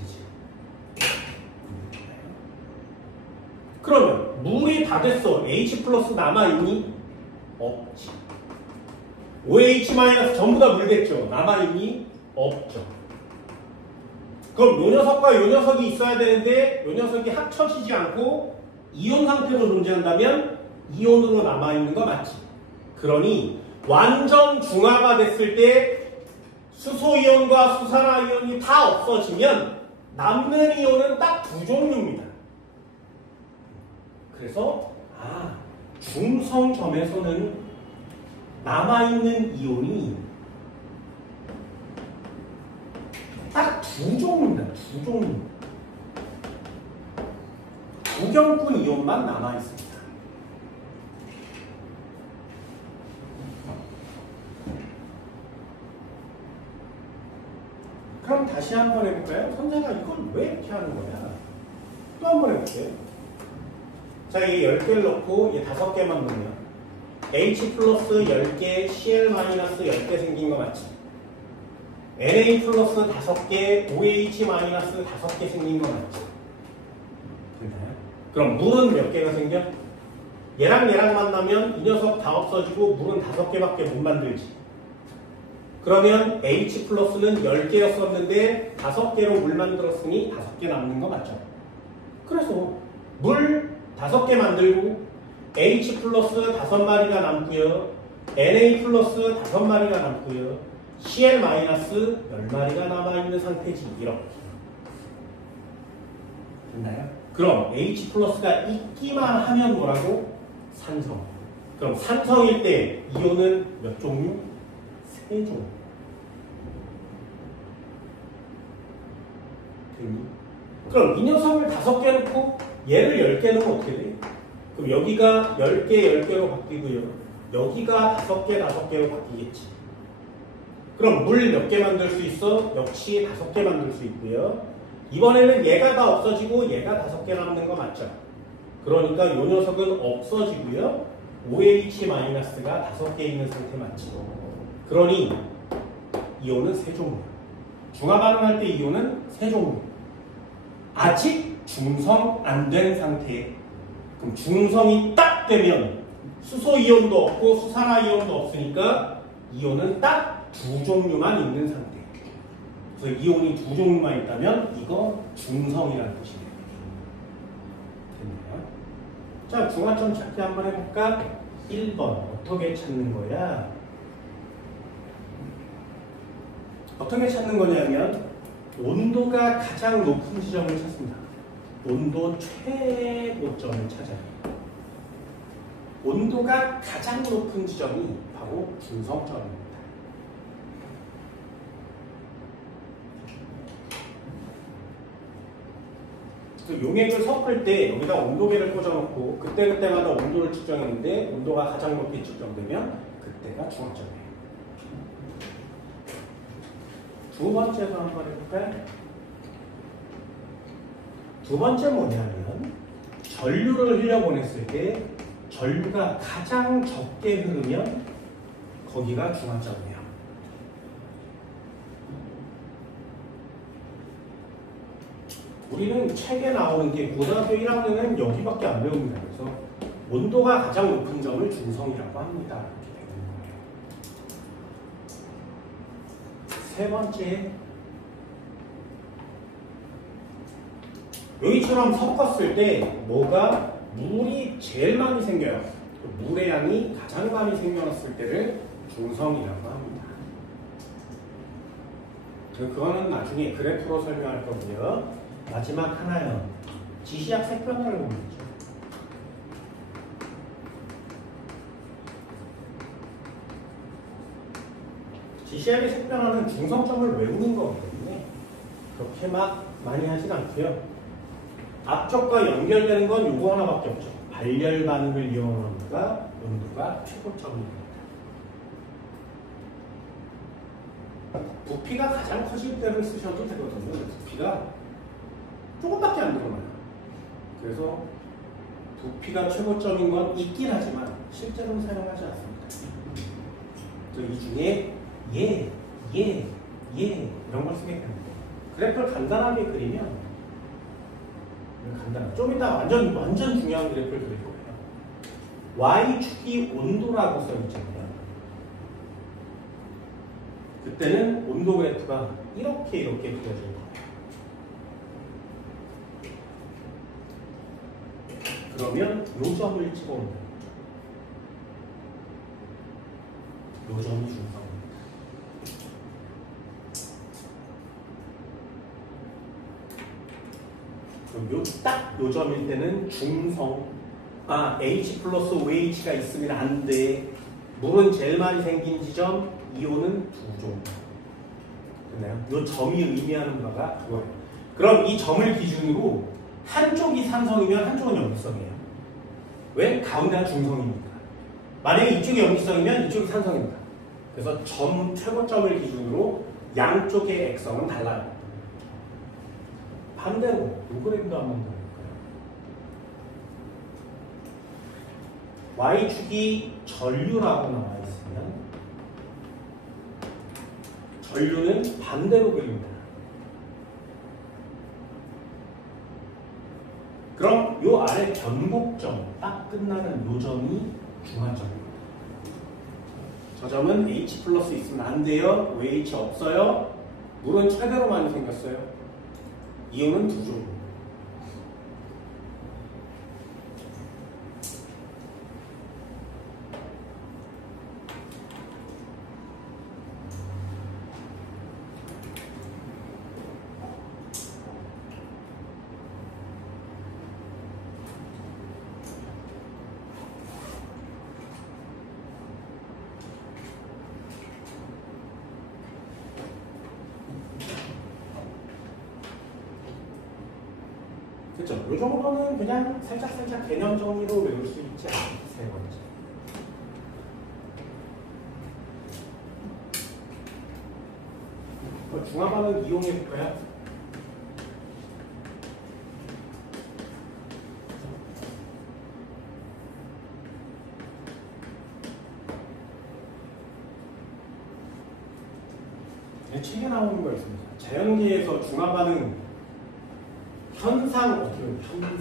그러면 물이 다 됐어. H 플러스 남아있니? 없지. OH 마이너스 전부 다 물 됐죠. 남아있니? 없죠. 그럼 요 녀석과 요 녀석이 있어야 되는데 요 녀석이 합쳐지지 않고 이온 상태로 존재한다면 이온으로 남아있는 거 맞지? 그러니 완전 중화가 됐을 때 수소이온과 수산화이온이 다 없어지면 남는 이온은 딱 두 종류입니다. 그래서 중성점에서는 남아있는 이온이 딱 두 종류입니다. 두 종류. 구경꾼 이온만 남아있습니다. 그럼 다시 한번 해볼까요? 선생아 이걸 왜 이렇게 하는 거야? 또 한번 해볼게요. 자, 이 10개를 넣고 얘 5개만 넣으면 H 플러스 10개, Cl 마이너스 10개 생긴 거 맞지? Na 플러스 5개, OH 마이너스 5개 생긴 거 맞지? 됐나요? 그럼 물은 몇 개가 생겨? 얘랑 얘랑 만나면 이 녀석 다 없어지고 물은 5개밖에 못 만들지. 그러면 H 플러스는 10개였었는데 5개로 물 만들었으니 5개 남는 거 맞죠? 그래서 물 5개 만들고 H 플러스 5마리가 남고요. Na 플러스 5마리가 남고요. Cl 마이너스 10마리가 남아있는 상태지. 이렇게. 됐나요? 그럼 H 플러스가 있기만 하면 뭐라고? 산성. 그럼 산성일 때 이온은 몇 종류? 3종류. 됐니? 그럼 이 녀석을 5개 넣고 얘를 10개 넣으면 어떻게 돼? 그럼 여기가 10개, 10개로 바뀌고요. 여기가 5개, 5개로 바뀌겠지. 그럼 물 몇 개 만들 수 있어? 역시 5개 만들 수 있고요. 이번에는 얘가 다 없어지고 얘가 5개 남는 거 맞죠? 그러니까 이 녀석은 없어지고요. OH-가 5개 있는 상태 맞지? 그러니 이온은 3종류. 중화 반응할 때 이온은 3종류. 아직 중성 안 된 상태. 그럼 중성이 딱 되면 수소이온도 없고 수산화이온도 없으니까 이온은 딱 2종류만 있는 상태. 그래서 이온이 2종류만 있다면 이거 중성이라는 뜻이에요. 됐나요? 자, 중화점 찾기 한번 해볼까? 1번 어떻게 찾는 거야? 어떻게 찾는 거냐면 온도가 가장 높은 지점을 찾습니다. 온도 최고점을 찾아요. 온도가 가장 높은 지점이 바로 중성점입니다. 용액을 섞을 때 여기다 온도계를 꽂아놓고 그때그때마다 온도를 측정했는데 온도가 가장 높게 측정되면 그때가 중화점이에요. 두 번째도 한번 해볼까요? 두 번째 뭐냐면 전류를 흘려보냈을 때 전류가 가장 적게 흐르면 거기가 중화점이에요. 우리는 책에 나오는 게 고등학교 1학년은 여기밖에 안 배웁니다. 그래서 온도가 가장 높은 점을 중성이라고 합니다. 이렇게 되는 거예요. 세 번째, 여기처럼 섞었을 때 뭐가 물이 제일 많이 생겨요. 물의 양이 가장 많이 생겨났을 때를 중성이라고 합니다. 그거는 나중에 그래프로 설명할 거고요. 마지막 하나요. 지시약 색변화를 보면 되죠. 지시약의 색변화는 중성점을 외우는 거기 때문에 그렇게 막 많이 하진 않고요. 앞쪽과 연결되는 건 요거 하나밖에 없죠. 발열 반응을 이용하는 온도가 최고점입니다. 부피가 가장 커질 때를 쓰셔도 되거든요. 부피가 조금밖에 안 늘어나요. 그래서 부피가 최고점인 건 있긴 하지만 실제로는 사용하지 않습니다. 이 중에 이런 걸 쓰게 됩니다. 그래프를 간단하게 그리면 좀 이따 완전 중요한 그래프를 그릴 거예요. Y축이 온도라고 써 있잖아요. 그때는 온도 그래프가 이렇게 그려질 거예요. 그러면 요 점을 찍어오는 거예요. 요 점이 중성입니다. 딱 요 점일 때는 중성. H 플러스 OH가 있으면 안 돼. 물은 제일 많이 생긴 지점, 이온은 2종. 됐나요? 요 점이 의미하는 바가 그거예요. 그럼 이 점을 기준으로 한쪽이 산성이면 한쪽은 염기성이에요. 왜? 가운데가 중성이니까. 만약에 이쪽이 염기성이면 이쪽이 산성입니다. 그래서 최고점을 기준으로 양쪽의 액성은 달라요. 반대로 요 그래프도 한번 더 볼까요? Y축이 전류라고 나와 있으면 전류는 반대로 그립니다. 그럼 요 아래 변곡점 딱 끝나는 요 점이 중화점입니다. 저 점은 H 플러스 있으면 안 돼요. OH 없어요. 물은 최대로 많이 생겼어요. 이온은 2종. 그렇죠. 이 정도는 그냥 살짝 개념 정리로 외울 수 있지 않습니까? 세 번째. 중화반응 이용해 볼까요? 책에 나오는 거 있습니다. 자연계에서 중화반응 현상, 어떻게 보면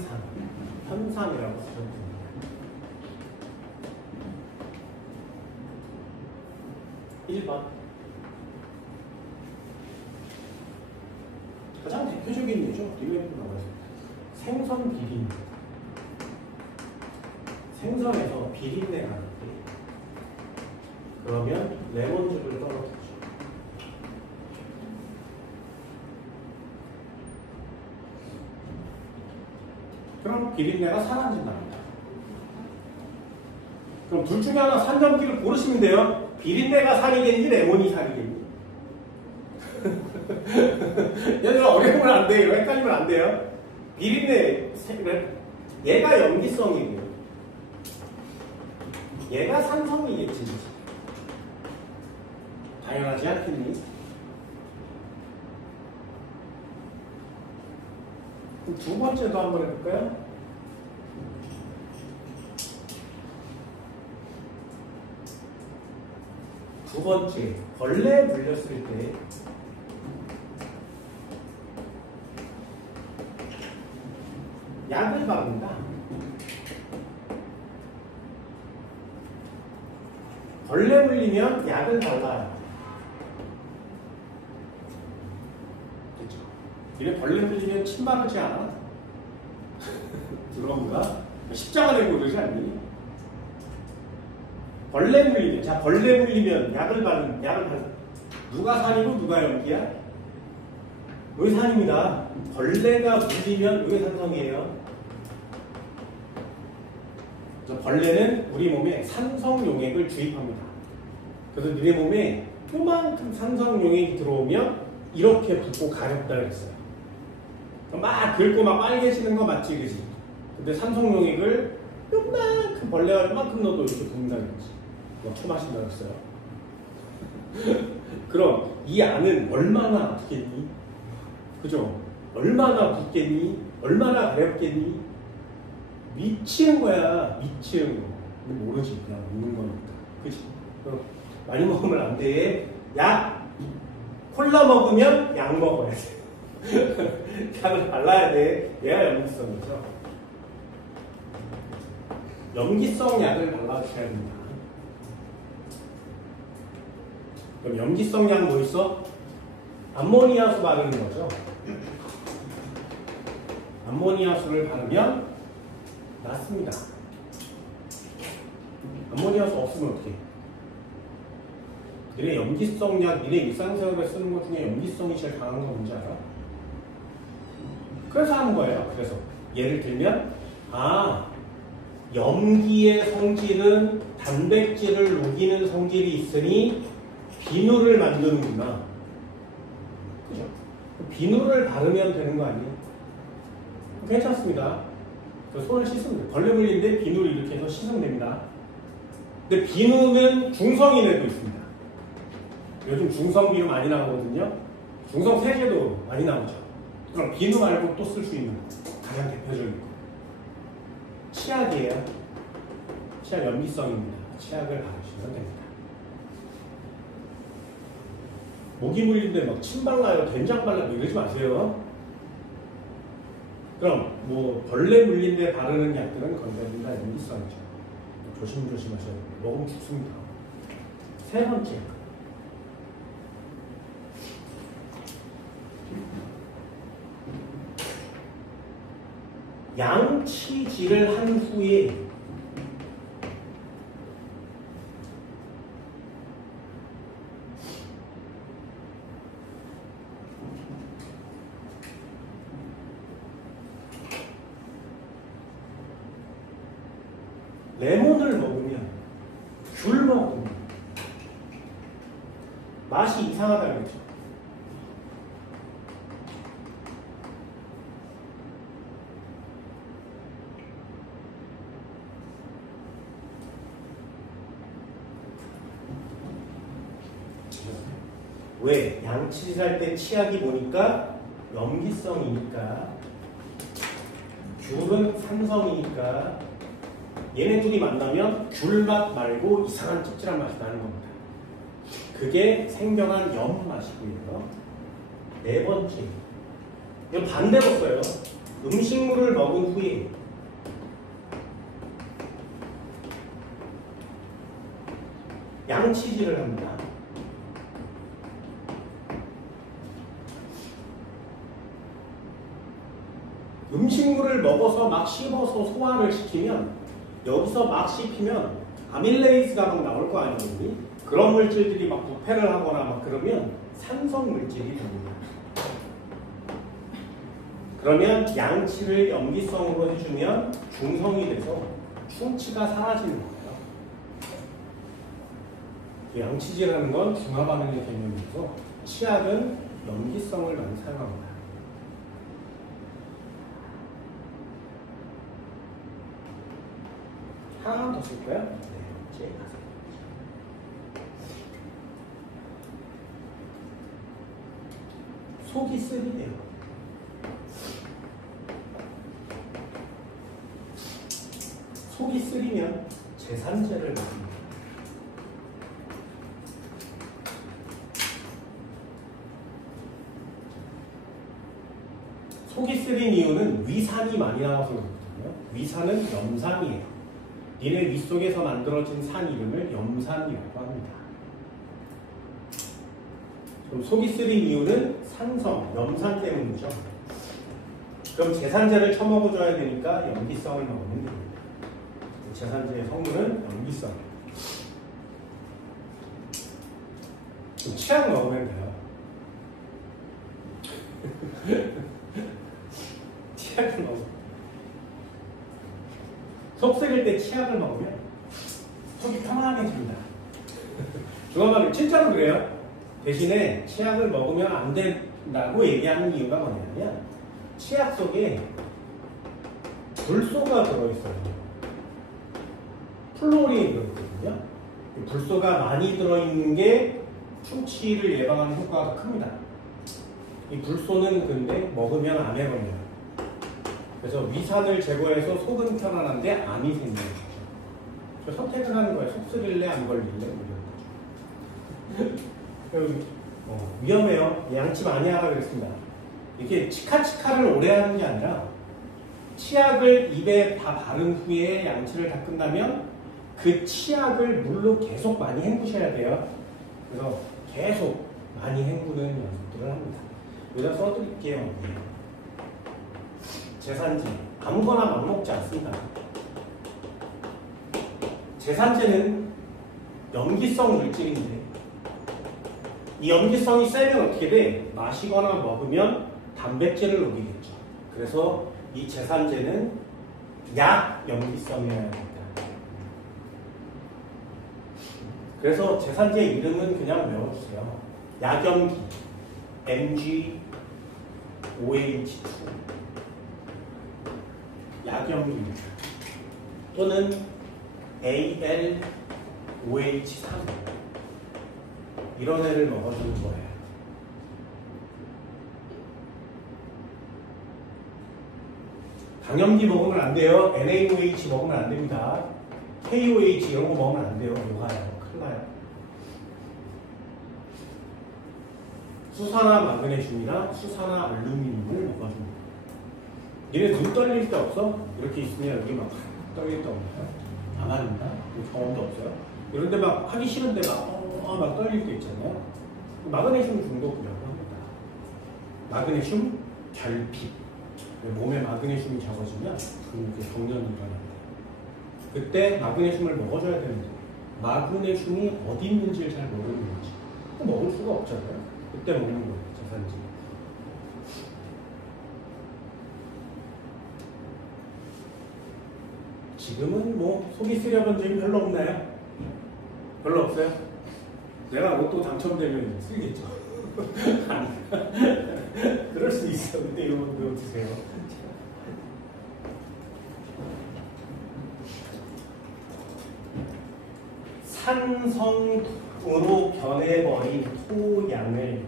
현상이라고 쓰셨습니다. (1번) 가장 대표적인 예죠. 리메이크 나와있습니다. 생선 비린. 생선에서 비린내가 나는데 그러면 레몬즙을 떨어뜨리죠. 그럼 비린내가 사라진답니다. 그럼 둘 중에 하나 산점기를 고르시면 돼요. 비린내가 살이겠니? 레몬이 살이겠니? 얘는 어려우면 안 돼요. 헷갈리면 안 돼요. 비린내, 얘가 염기성이고 얘가 산성이겠지. 당연하지 않겠니? 두 번째도 한번 해볼까요? 두 번째, 벌레 물렸을 때 약을 바릅니다. 벌레 물리면 약을 발라요. 그렇죠? 이래 벌레 물리면 침 바르지 않아? 들어본가? 십자가 내고 그러지 않니? 벌레 물리면, 자, 벌레 물리면 약을 바른. 누가 산이고 누가 연기야? 의산입니다. 벌레가 물리면 의산성이에요. 벌레는 우리 몸에 산성용액을 주입합니다. 그래서 너네 몸에 요만큼 산성용액이 들어오면 이렇게 붓고 가렵다 그랬어요. 막 긁고 막 빨개지는 거 맞지, 그지? 근데 산성용액을 요만큼 벌레가 요만큼 넣어도 이렇게 붓는다 그랬지. 뭐 처음 하신다 그랬어요. 그럼 이 안은 얼마나 아프겠니? 그죠? 얼마나 붓겠니? 얼마나 가렵겠니? 미치는 거야, 미치는 거. 모르지, 그냥 먹는 거니까. 그치? 많이 먹으면 안 돼. 약! 콜라 먹으면 약 먹어야 돼. 약을 발라야 돼. 얘가 염기성이죠. 염기성 약을 발라주셔야 됩니다. 그럼 염기성 약 뭐 있어? 암모니아수 바르는 거죠. 암모니아수를 바르면 낫습니다. 암모니아수 없으면 어떡해? 니네 염기성 약, 니네 일상생활에 쓰는 것 중에 염기성이 제일 강한 건 뭔지 알아? 그래서 하는 거예요. 그래서 예를 들면 염기의 성질은 단백질을 녹이는 성질이 있으니 비누를 만드는구나. 그죠? 비누를 바르면 되는 거 아니에요? 괜찮습니다. 손을 씻으면 돼요. 벌레 물리는데 비누를 이렇게 해서 씻으면 됩니다. 근데 비누는 중성인에도 있습니다. 요즘 중성 비누 많이 나오거든요. 중성 세제도 많이 나오죠. 그럼 비누 말고 또 쓸 수 있는 가장 대표적인 거. 치약이에요. 치약 염기성입니다. 치약을 바르시면 됩니다. 모기 물리는데 막 침 발라요, 된장 발라요 이러지 마세요. 그럼 뭐 벌레 물린데 바르는 약들은 건강이나 염기성이죠. 조심조심하셔야 돼요. 먹으면 죽습니다. 세 번째, 양치질을 한 후에 레몬을 먹으면, 귤 먹으면 맛이 이상하다는 거죠. 왜? 양치질할 때 치약이 보니까 염기성이니까, 귤은 산성이니까 얘네 둘이 만나면 귤맛 말고 이상한 찝찝한 맛이 나는 겁니다. 그게 생겨난 염 맛이고요. 네 번째, 이건 반대로 써요. 음식물을 먹은 후에 양치질을 합니다. 음식물을 먹어서 막 씹어서 소화를 시키면, 여기서 막 씹히면 아밀레이스가 막 나올 거 아니겠니? 그런 물질들이 막 부패를 하거나 막 그러면 산성 물질이 됩니다. 그러면 양치를 염기성으로 해주면 중성이 돼서 충치가 사라지는 거예요. 양치질하는 건 중화 반응의 개념이고, 치약은 염기성을 많이 사용합니다. 하나 더 쓸까요? 네, 제가. 속이 쓰리네요. 속이 쓰리면 제산제를 먹습니다. 속이 쓰린 이유는 위산이 많이 나와서 그렇거든요. 위산은 염산이에요. 니네 윗속에서 만들어진 산 이름을 염산이라고 합니다. 그럼 속이 쓰린 이유는 산성, 염산 때문이죠. 그럼 제산제를 처먹어줘야 되니까 염기성을 먹으면 됩니다. 제산제의 성분은 염기성. 치약 먹으면 돼요. 치약을 먹으면 속 쓰릴 때 치약을 먹으면 속이 편안해집니다. 중간말로 진짜로 그래요. 대신에 치약을 먹으면 안 된다고 얘기하는 이유가 뭐냐면 치약 속에 불소가 들어있어요. 플로린이 들어있거든요. 불소가 많이 들어있는 게 충치를 예방하는 효과가 큽니다. 이 불소는 근데 먹으면 암에 걸려요. 그래서 위산을 제거해서 속은 편안한데 암이 생기는 거죠. 선택을 하는 거예요. 속 쓰릴래 안 걸릴래 이런 거죠. 위험해요. 양치 많이 하라 그랬습니다. 이게 치카치카를 오래 하는 게 아니라 치약을 입에 다 바른 후에 양치를 다 끝나면 그 치약을 물로 계속 많이 헹구셔야 돼요. 그래서 계속 많이 헹구는 연습들을 합니다. 여기다 써드릴게요. 제산제 아무거나 막 먹지 않습니다. 제산제는 염기성 물질인데 이 염기성이 세면 어떻게 돼? 마시거나 먹으면 단백질을 녹이겠죠. 그래서 이 제산제는 약 염기성이어야 합니다. 그래서 제산제 이름은 그냥 외워주세요. 약염기 MgOH2 약염기입니다. 또는 AlOH3 이런 애를 먹어주는 거예요. 강염기 먹으면 안 돼요. NaOH 먹으면 안 됩니다. KOH 이런 거 먹으면 안 돼요. 녹아요. 큰일 나요. 수산화 마그네슘이나 수산화 알루미늄을 먹어줍니다. 얘네 눈 떨릴 때 없어? 이렇게 있으면 여기 막 떨릴 때 없나요? 안 합니다. 경험도 없어요. 이런데 막 하기 싫은데 막 떨릴 때 있잖아요. 마그네슘 중독이라고 합니다. 마그네슘 결핍. 몸에 마그네슘이 적어지면 근육에 경련이 일어납니다. 그때 마그네슘을 먹어줘야 되는데 마그네슘이 어디 있는지를 잘 모르는 거지. 먹을 수가 없잖아요. 그때 먹는 거예요. 제산제. 지금은 뭐 속이 쓰려본 적이 별로 없나요? 별로 없어요? 내가 로또 당첨되면 쓰겠죠. 아니, 그럴 수 있어. 근데 이런 거 드세요. 산성으로 변해버린 토양을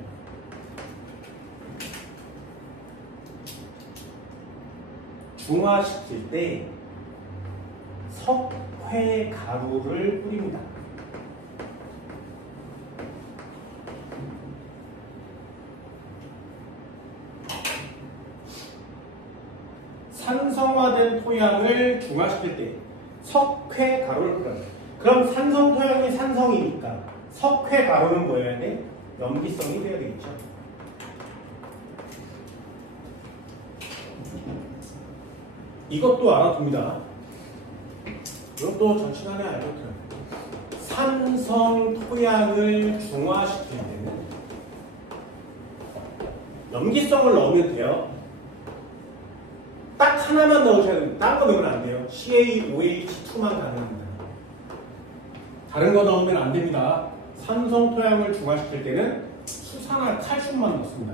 중화시킬 때 석회 가루를 뿌립니다. 산성화된 토양을 중화시킬 때 석회 가루를 뿌려요. 그럼 산성 토양이 산성이니까 석회 가루는 뭐여야 돼? 염기성이 돼야 되겠죠. 이것도 알아둡니다. 이것도 전 시간에 알려드려요. 산성 토양을 중화시킬 때는 염기성을 넣으면 돼요. 딱 하나만 넣으셔야 됩니다. 다른 거 넣으면 안 돼요. CaOH2만 가능합니다. 다른 거 넣으면 안 됩니다. 산성 토양을 중화시킬 때는 수산화 칼슘만 넣습니다.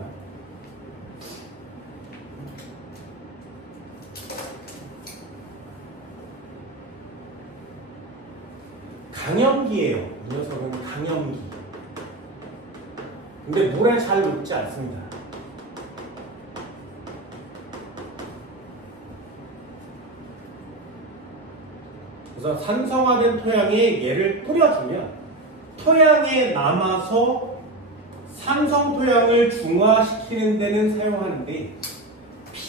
강염기예요. 이 녀석은 강염기. 근데 물에 잘 녹지 않습니다. 그래서 산성화된 토양에 얘를 뿌려주면 토양에 남아서 산성 토양을 중화시키는 데는 사용하는데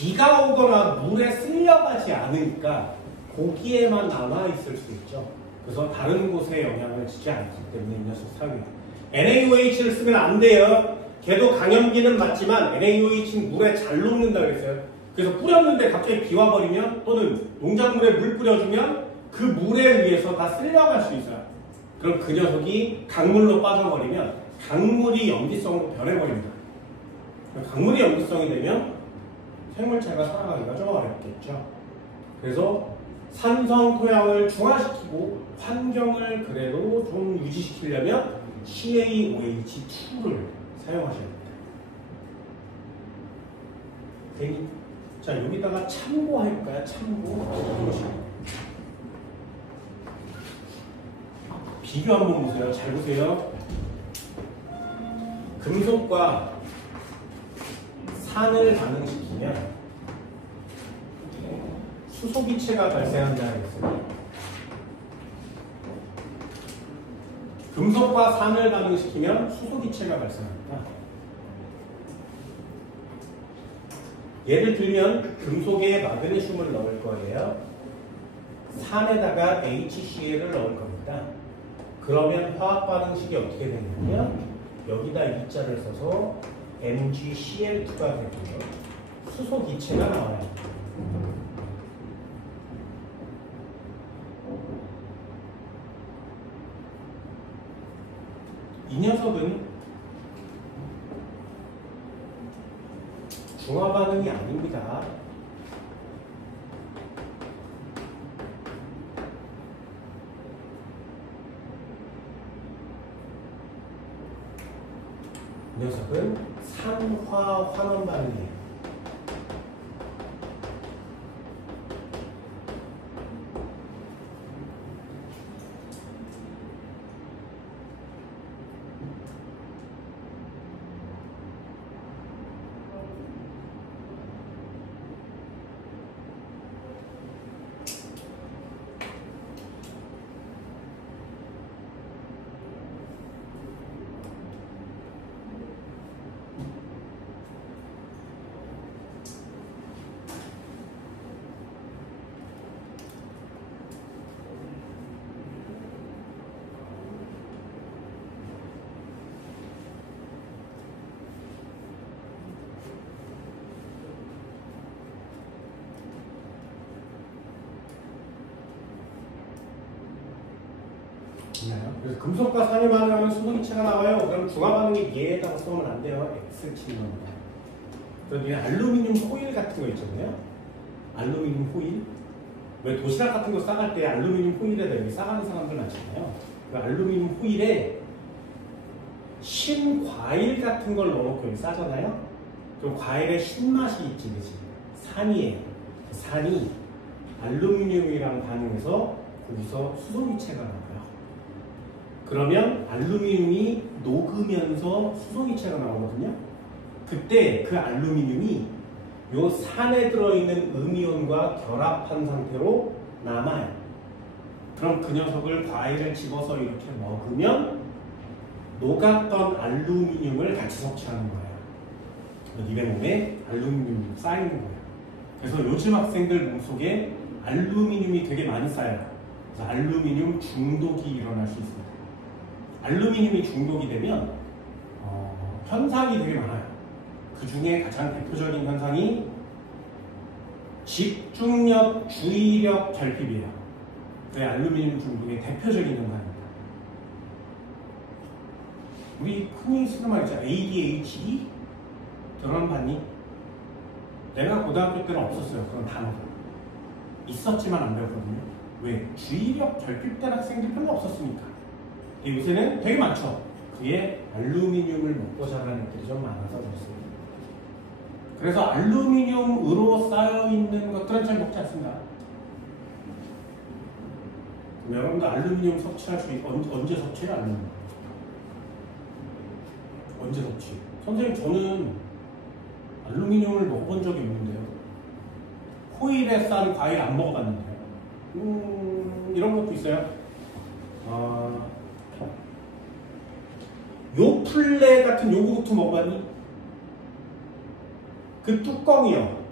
비가 오거나 물에 쓸려가지 않으니까 거기에만 남아있을 수 있죠. 그래서 다른 곳에 영향을 주지 않기 때문에 이 녀석 사용해요. NaOH를 쓰면 안 돼요. 걔도 강염기는 맞지만 NaOH는 물에 잘 녹는다 그랬어요. 그래서 뿌렸는데 갑자기 비 와버리면 또는 농작물에 물 뿌려주면 그 물에 의해서 다 쓸려갈 수 있어요. 그럼 그 녀석이 강물로 빠져버리면 강물이 염기성으로 변해버립니다. 강물이 염기성이 되면 생물체가 살아가기가 좀 어렵겠죠. 그래서 산성 토양을 중화시키고 환경을 그래도 좀 유지시키려면 CaOH2를 사용하셔야 됩니다. 자, 여기다가 참고할까요? 참고. 비교 한번 보세요. 잘 보세요. 금속과 산을 반응시키면 수소기체가 발생한다 했어요. 금속과 산을 반응시키면 수소기체가 발생합니다. 예를 들면 금속에 마그네슘을 넣을 거예요. 산에다가 HCl을 넣을 겁니다. 그러면 화학 반응식이 어떻게 되냐면 여기다 2자를 써서 MgCl2가 되고요. 수소기체가 나와요. 이 녀석은 중화 반응이 아닙니다. 이 녀석은 산화 환원 반응이에요. 그래서 금속과 산이 반응하면 수소기체가 나와요. 그럼 중화 반응이 얘에다가 써면 안 돼요. X를 치는 겁니다. 그런데 알루미늄 호일 같은 거 있잖아요. 알루미늄 호일. 왜 도시락 같은 거 싸갈 때 알루미늄 호일에다 여기 싸가는 사람들 많잖아요. 그 알루미늄 호일에 신과일 같은 걸 넣어놓고 여기 싸잖아요. 그럼 과일에 신맛이 있지, 그치? 산이에요. 산이 알루미늄이랑 반응해서 거기서 수소기체가 나와요. 그러면 알루미늄이 녹으면서 수소기체가 나오거든요. 그때 그 알루미늄이 요 산에 들어있는 음이온과 결합한 상태로 남아요. 그럼 그 녀석을 과일을 집어서 이렇게 먹으면 녹았던 알루미늄을 같이 섭취하는 거예요. 니네 몸에 알루미늄이 쌓이는 거예요. 그래서 요즘 학생들 몸속에 알루미늄이 되게 많이 쌓여요. 그래서 알루미늄 중독이 일어날 수 있습니다. 알루미늄이 중독이 되면 현상이 되게 많아요. 그 중에 가장 대표적인 현상이 집중력, 주의력 결핍이에요. 그게 알루미늄 중독의 대표적인 현상입니다. 우리 흔히 쓰는 말 있잖아요. ADHD? 들어봤니? 내가 고등학교 때는 없었어요. 그런 단어가. 있었지만 안 배웠거든요. 왜? 주의력 결핍된 학생들이 별로 없었으니까. 요새는 되게 많죠. 그게 알루미늄을 먹고 자란 애들이 좀 많아서 그렇습니다. 그래서 알루미늄으로 쌓여있는 것들은 잘 먹지 않습니다. 여러분도 알루미늄 섭취할 수 있고 언제 섭취해요? 알루미늄? 언제 섭취? 선생님 저는 알루미늄을 먹어본 적이 없는데요. 호일에 싼 과일 안 먹어봤는데요. 이런 것도 있어요. 요플레 같은 요구르트 먹어봤니? 그 뚜껑이요.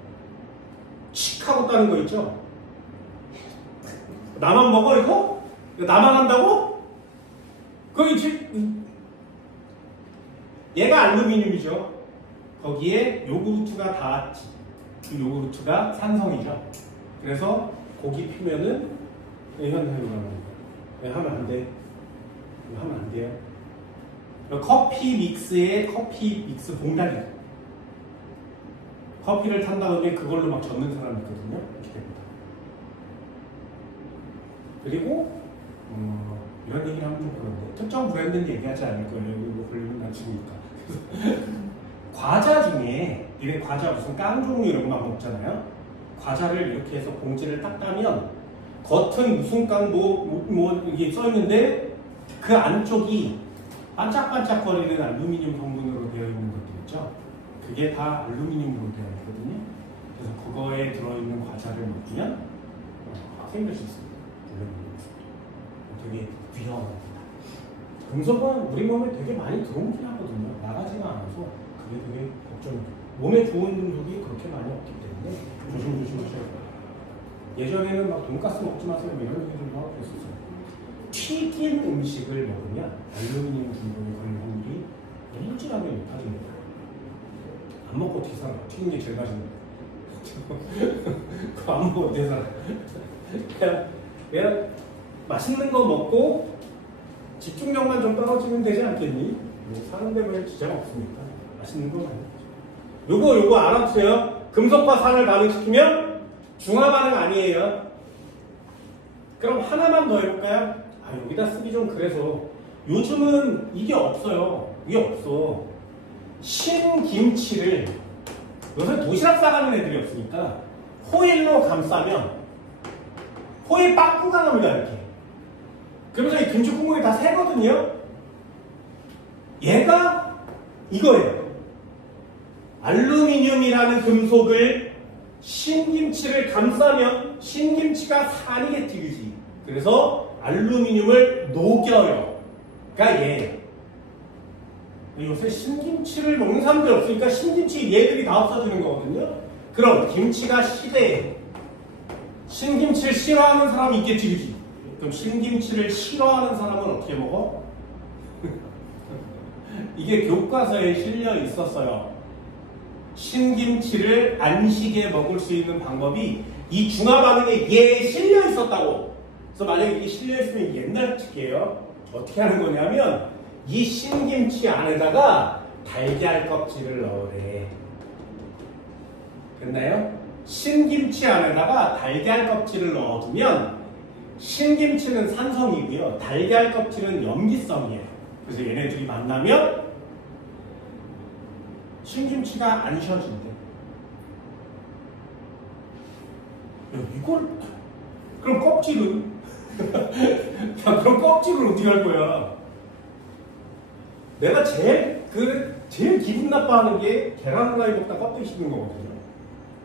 먹었다는 거 있죠? 나만 먹어 이거? 나만 한다고? 거기 지금 얘가 알루미늄이죠. 거기에 요구르트가 닿았지. 그 요구르트가 산성이죠. 그래서 고기 피면은 현상이라는 거. 하면 안 돼. 하면 안 돼요. 커피 믹스에 커피 믹스 봉다리. 커피를 탄 다음에 그걸로 막 젓는 사람이 있거든요. 이렇게 됩니다. 그리고 이런 얘기를 하면 좀 그런데 특정 브랜드는 얘기하지 않을 거예요. 이거 걸리면 나 죽으니까. 과자 중에 이게 과자 무슨 깡 종류 이런 거 막 먹잖아요. 과자를 이렇게 해서 봉지를 딱 따면 겉은 무슨 깡 뭐 이게 써 있는데 그 안쪽이 반짝반짝거리는 알루미늄 성분으로 되어 있는 것들 있죠. 그게 다 알루미늄으로 되어 있거든요. 그래서 그거에 들어있는 과자를 먹으면 생길 수 있습니다. 되게 위험한 겁니다. 금속은 우리 몸에 되게 많이 들어오긴 하거든요. 나가지가 않아서 그게 되게 걱정이에요. 몸에 좋은 금속이 그렇게 많이 없기 때문에 조심하셔야 돼요. 예전에는 막 돈가스 먹지 마세요 이런 얘기들도 하고 그랬었어요. 튀긴 음식을 먹으면 알루미늄 중독에 걸릴 확률이 일주일하게 높아집니다. 안 먹고 어떻게 살아? 튀긴 게 제일 맛있는 거예요. 그거 안 먹고 어떻게 살아? 그냥 맛있는 거 먹고 집중력만 좀 떨어지면 되지 않겠니? 사는데 별 지장 없으니까 맛있는 거 많이 먹죠. 요거 알아두세요. 금속과 산을 반응시키면 중화 반응 아니에요. 그럼 하나만 더 해볼까요? 여기다 쓰기 좀 그래서 요즘은 이게 없어요. 이게 없어. 신김치를 요새 도시락 싸가는 애들이 없으니까 호일로 감싸면 호일 빠꾸가 나옵니다. 이렇게. 그러면서 이 김치 국물이 다 새거든요. 얘가 이거예요. 알루미늄이라는 금속을 신김치를 감싸면 신김치가 산이겠지, 그지? 그래서 알루미늄을 녹여요. 그러니까 얘예요. 요새 신김치를 먹는 사람들이 없으니까 신김치 얘들이 다 없어지는 거거든요. 그럼 김치가 시대에 신김치를 싫어하는 사람이 있겠지, 그지? 그럼 신김치를 싫어하는 사람은 어떻게 먹어? 이게 교과서에 실려 있었어요. 신김치를 안식에 먹을 수 있는 방법이 이 중화 반응에 얘에 실려 있었다고. 그래서 만약에 이게 실려 있으면 옛날 측이에요. 어떻게 하는 거냐면 이 신김치 안에다가 달걀 껍질을 넣으래. 됐나요? 신김치 안에다가 달걀 껍질을 넣어두면 신김치는 산성이고요. 달걀 껍질은 염기성이에요. 그래서 얘네들이 만나면 신김치가 안 쉬어진대. 이걸 그럼 껍질은? 야, 그럼 껍질을 어떻게 할 거야? 내가 제일 기분 나빠하는 게 계란 후라이 먹다 껍데기 씹는 거거든요.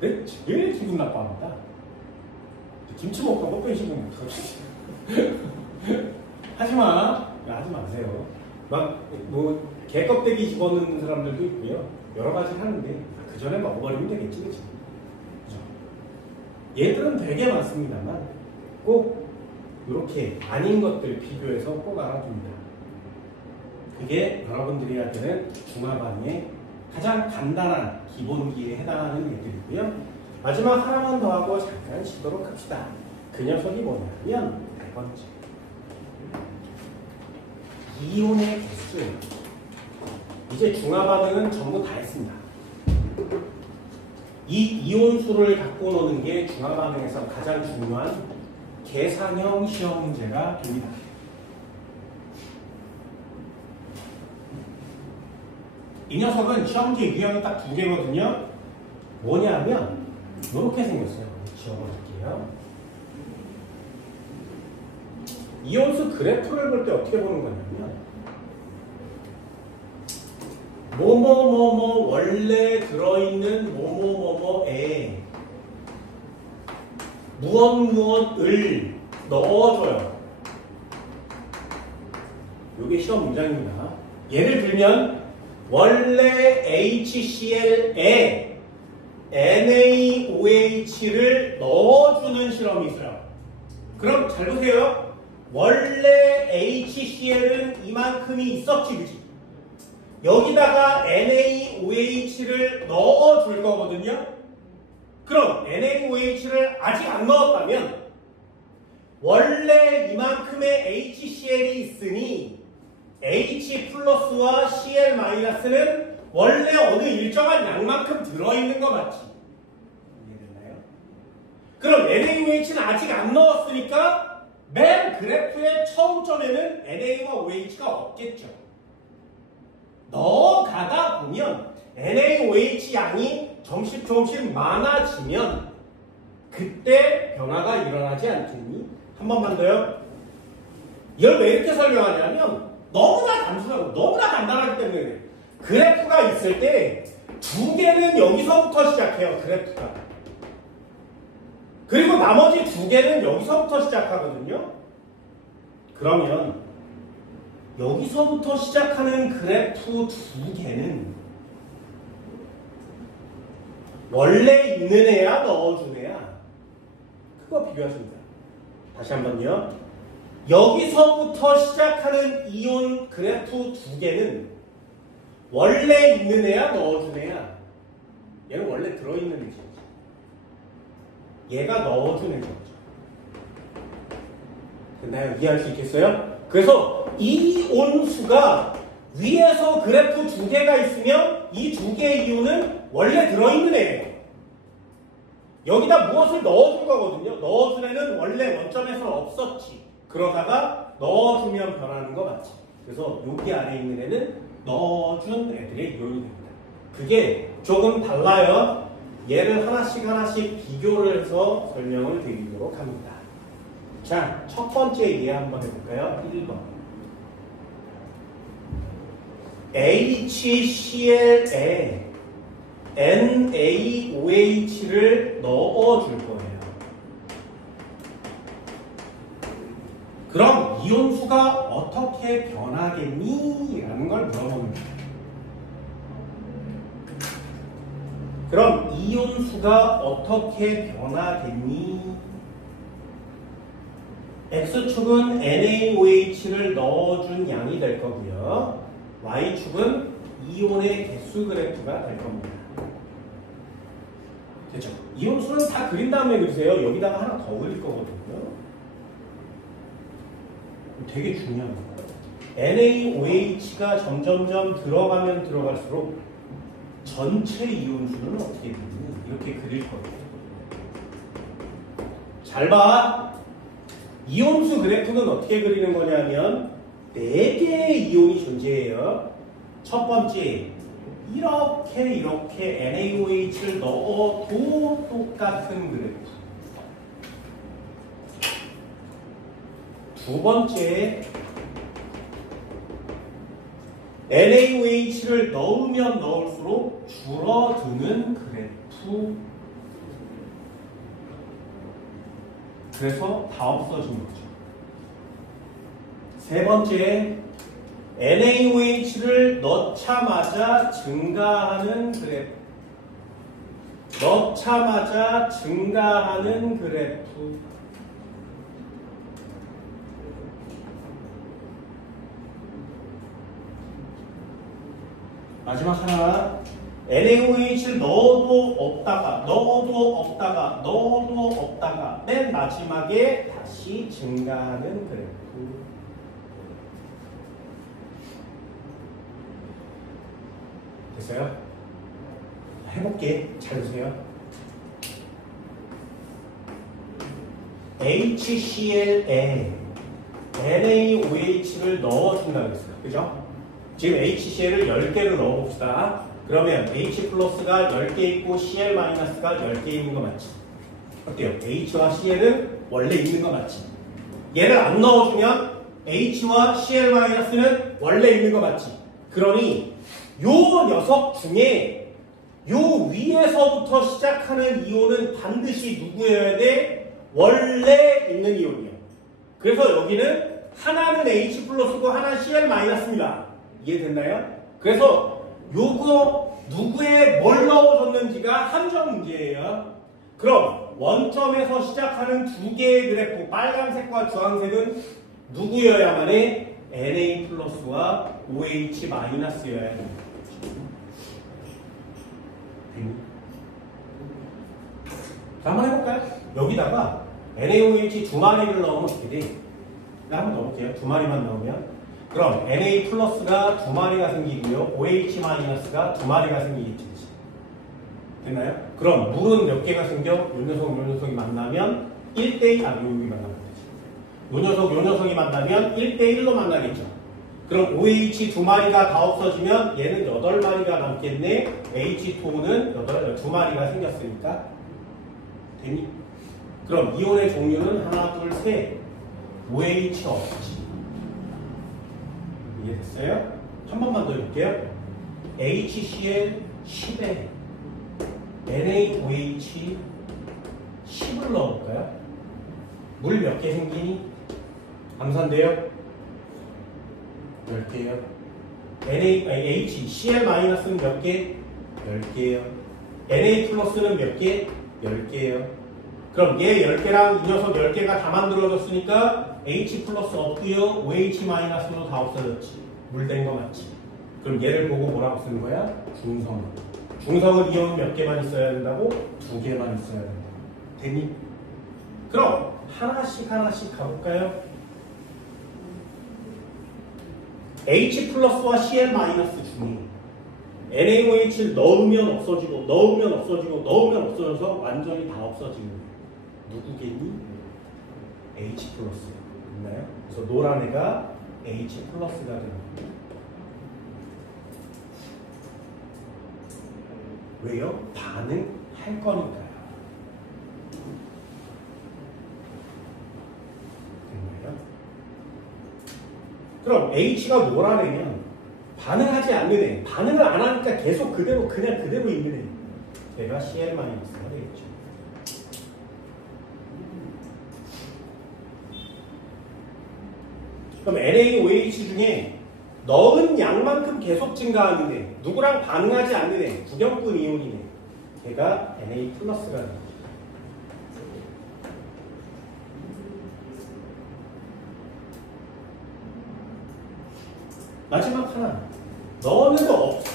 내가 제일 기분 나빠합니다. 김치 먹다 껍데기 씹으면 어떡하지? 하지마. 하지 마세요. 개 껍데기 집어넣는 사람들도 있고요. 여러 가지 하는데 그 전에 먹어버리면 되겠지, 그치? 그죠? 얘들은 되게 많습니다만 꼭 이렇게 아닌 것들 비교해서 꼭 알아둡니다. 그게 여러분들이 할 때는 중화반응의 가장 간단한 기본기에 해당하는 얘들이고요. 마지막 하나만 더 하고 잠깐 쉬도록 합시다. 그 녀석이 뭐냐면 네 번째. 이온의 개수예요. 이제 중화반응은 전부 다 했습니다. 이 이온수를 갖고 노는 게 중화반응에서 가장 중요한 계산형 시험 문제가 됩니다. 이 녀석은 시험지 유형이 딱 두 개거든요. 뭐냐면 이렇게 생겼어요. 지워버릴게요. 이온수 그래프를 볼 때 어떻게 보는 거냐면 뭐뭐뭐뭐 원래 들어있는 뭐뭐뭐뭐에 무엇무엇을 넣어줘요. 이게 시험 문장입니다. 예를 들면 원래 HCl에 NaOH를 넣어주는 실험이 있어요. 그럼 잘 보세요. 원래 HCl은 이만큼이 있었지, 그지? 여기다가 NaOH를 넣어줄 거거든요. 그럼 NaOH를 아직 안 넣었다면 원래 이만큼의 HCl이 있으니 H 플러스와 Cl 마이너스는 원래 어느 일정한 양만큼 들어있는 거 맞지? 이해됐나요? 그럼 NaOH는 아직 안 넣었으니까 맨 그래프의 처음점에는 NA와 OH가 없겠죠. 넣어가다 보면 NaOH 양이 조금씩 많아지면 그때 변화가 일어나지 않겠니? 한 번만 더요. 이걸 왜 이렇게 설명하냐면 너무나 단순하고 너무나 간단하기 때문에 그래프가 있을 때 두 개는 여기서부터 시작해요. 그래프가. 그리고 나머지 두 개는 여기서부터 시작하거든요. 그러면 여기서부터 시작하는 그래프 두 개는 원래 있는 애야 넣어준 애야? 그거 비교하십니다. 다시 한번요. 여기서부터 시작하는 이온 그래프 두 개는 원래 있는 애야 넣어준 애야? 얘는 원래 들어있는 애죠. 얘가 넣어준 애죠. 됐나요? 이해할 수 있겠어요? 그래서 이 온수가 위에서 그래프 두 개가 있으면 이 두 개의 이온은 원래 들어있는 애예요. 여기다 무엇을 넣어준 거거든요. 넣어준 애는 원래 원점에서 없었지. 그러다가 넣어주면 변하는 거 맞지. 그래서 여기 아래에 있는 애는 넣어준 애들의 이온이 됩니다. 그게 조금 달라요. 얘를 하나씩 비교를 해서 설명을 드리도록 합니다. 자, 첫 번째 이해 한번 해볼까요? 1번. HCl에 NaOH를 넣어줄 거예요. 그럼 이온수가 어떻게 변하겠니? 라는 걸 물어봅니다. 그럼 이온수가 어떻게 변하겠니? X축은 NaOH를 넣어준 양이 될 거고요. Y축은 이온의 개수 그래프가 될 겁니다. 됐죠? 이온수는 다 그린 다음에 그리세요. 여기다가 하나 더 그릴 거거든요. 되게 중요한 거예요. NaOH가 점점점 들어가면 들어갈수록 전체 이온수는 어떻게 되니? 이렇게 그릴 거예요. 잘 봐. 이온수 그래프는 어떻게 그리는 거냐면 4개의 이온이 존재해요. 첫 번째, 이렇게 NaOH를 넣어도 똑같은 그래프. 두 번째, NaOH를 넣으면 넣을수록 줄어드는 그래프. 그래서 다 없어진 거죠. 세 번째, NaOH를 넣자마자 증가하는 그래프. 넣자마자 증가하는 그래프. 마지막 하나, NaOH를 넣어도 없다가 맨 마지막에 다시 증가하는 그래프. 됐어요? 해볼게. 잘 보세요. HCl에 NaOH를 넣어준다고 했어요. 그죠? 지금 HCl을 10개를 넣어봅시다. 그러면 H 플러스가 10개 있고 Cl 마이너스가 10개 있는 거 맞지? 어때요? H와 Cl은 원래 있는 거 맞지? 얘를 안 넣어주면 H와 Cl 마이너스는 원래 있는 거 맞지? 그러니 요 녀석 중에 요 위에서부터 시작하는 이온은 반드시 누구여야 돼? 원래 있는 이온이에요. 그래서 여기는 하나는 H 플러스고 하나는 Cl 마이너스입니다. 이해됐나요? 그래서 요거 누구에 뭘 넣어줬는지가 함정 문제예요. 그럼 원점에서 시작하는 두 개의 그래프, 빨간색과 주황색은 누구여야만 해? Na 플러스와 OH 마이너스여야 됩니다. 자, 한번 해볼까요? 여기다가 NaOH 두 마리를 넣으면 어떻게 돼? 한번 넣어볼게요. 두 마리만 넣으면. 그럼 Na 플러스가 두 마리가 생기고요. OH 마이너스가 두 마리가 생기겠죠. 됐나요? 그럼 물은 몇 개가 생겨? 요 녀석, 요 녀석이 만나면 1대1, 여기 만나면 되지. 요 녀석, 요 녀석이 만나면 1대1로 만나겠죠. 그럼 OH 두 마리가 다 없어지면 얘는 8마리가 남겠네. H2O는 두 마리가 생겼으니까. 되니? 그럼 이온의 종류는 하나, 둘, 셋. OH 없지. 이해됐어요? 한 번만 더 해볼게요. HCl 10에 NaOH 10을 넣어볼까요? 물 몇 개 생기니? 암산돼요? 10개요. HCl-는 몇 개? 10개요. Na 플러스는 몇 개? 10개요. 그럼 얘 10개랑 이 녀석 10개가 다 만들어졌으니까 H 플러스 없고요. OH 마이너스도 다 없어졌지. 물 된 거 맞지? 그럼 얘를 보고 뭐라고 쓰는 거야? 중성. 중성은 이온 몇 개만 있어야 된다고? 2개만 있어야 된다. 되니? 그럼 하나씩 가볼까요? H 플러스와 Cl 마이너스 중에 NaOH를 넣으면 없어지고 넣으면 없어져서 완전히 다 없어지는 누구겠니? H 플러스. 있나요? 그래서 노란 애가 H 플러스가 되는 거예요. 왜요? 반응할 거니까요. 됐나요? 그럼 H가 노란 애면 반응하지 않는 애, 반응을 안 하니까 계속 그냥 그대로 있는 애. 얘가 Cl-가 되겠죠. 그럼 NaOH 중에 넣은 양만큼 계속 증가하는 애, 누구랑 반응하지 않는 애, 구경꾼 이온이네. 걔가 Na 플러스가 되죠. 마지막 하나. 넣어도 없어.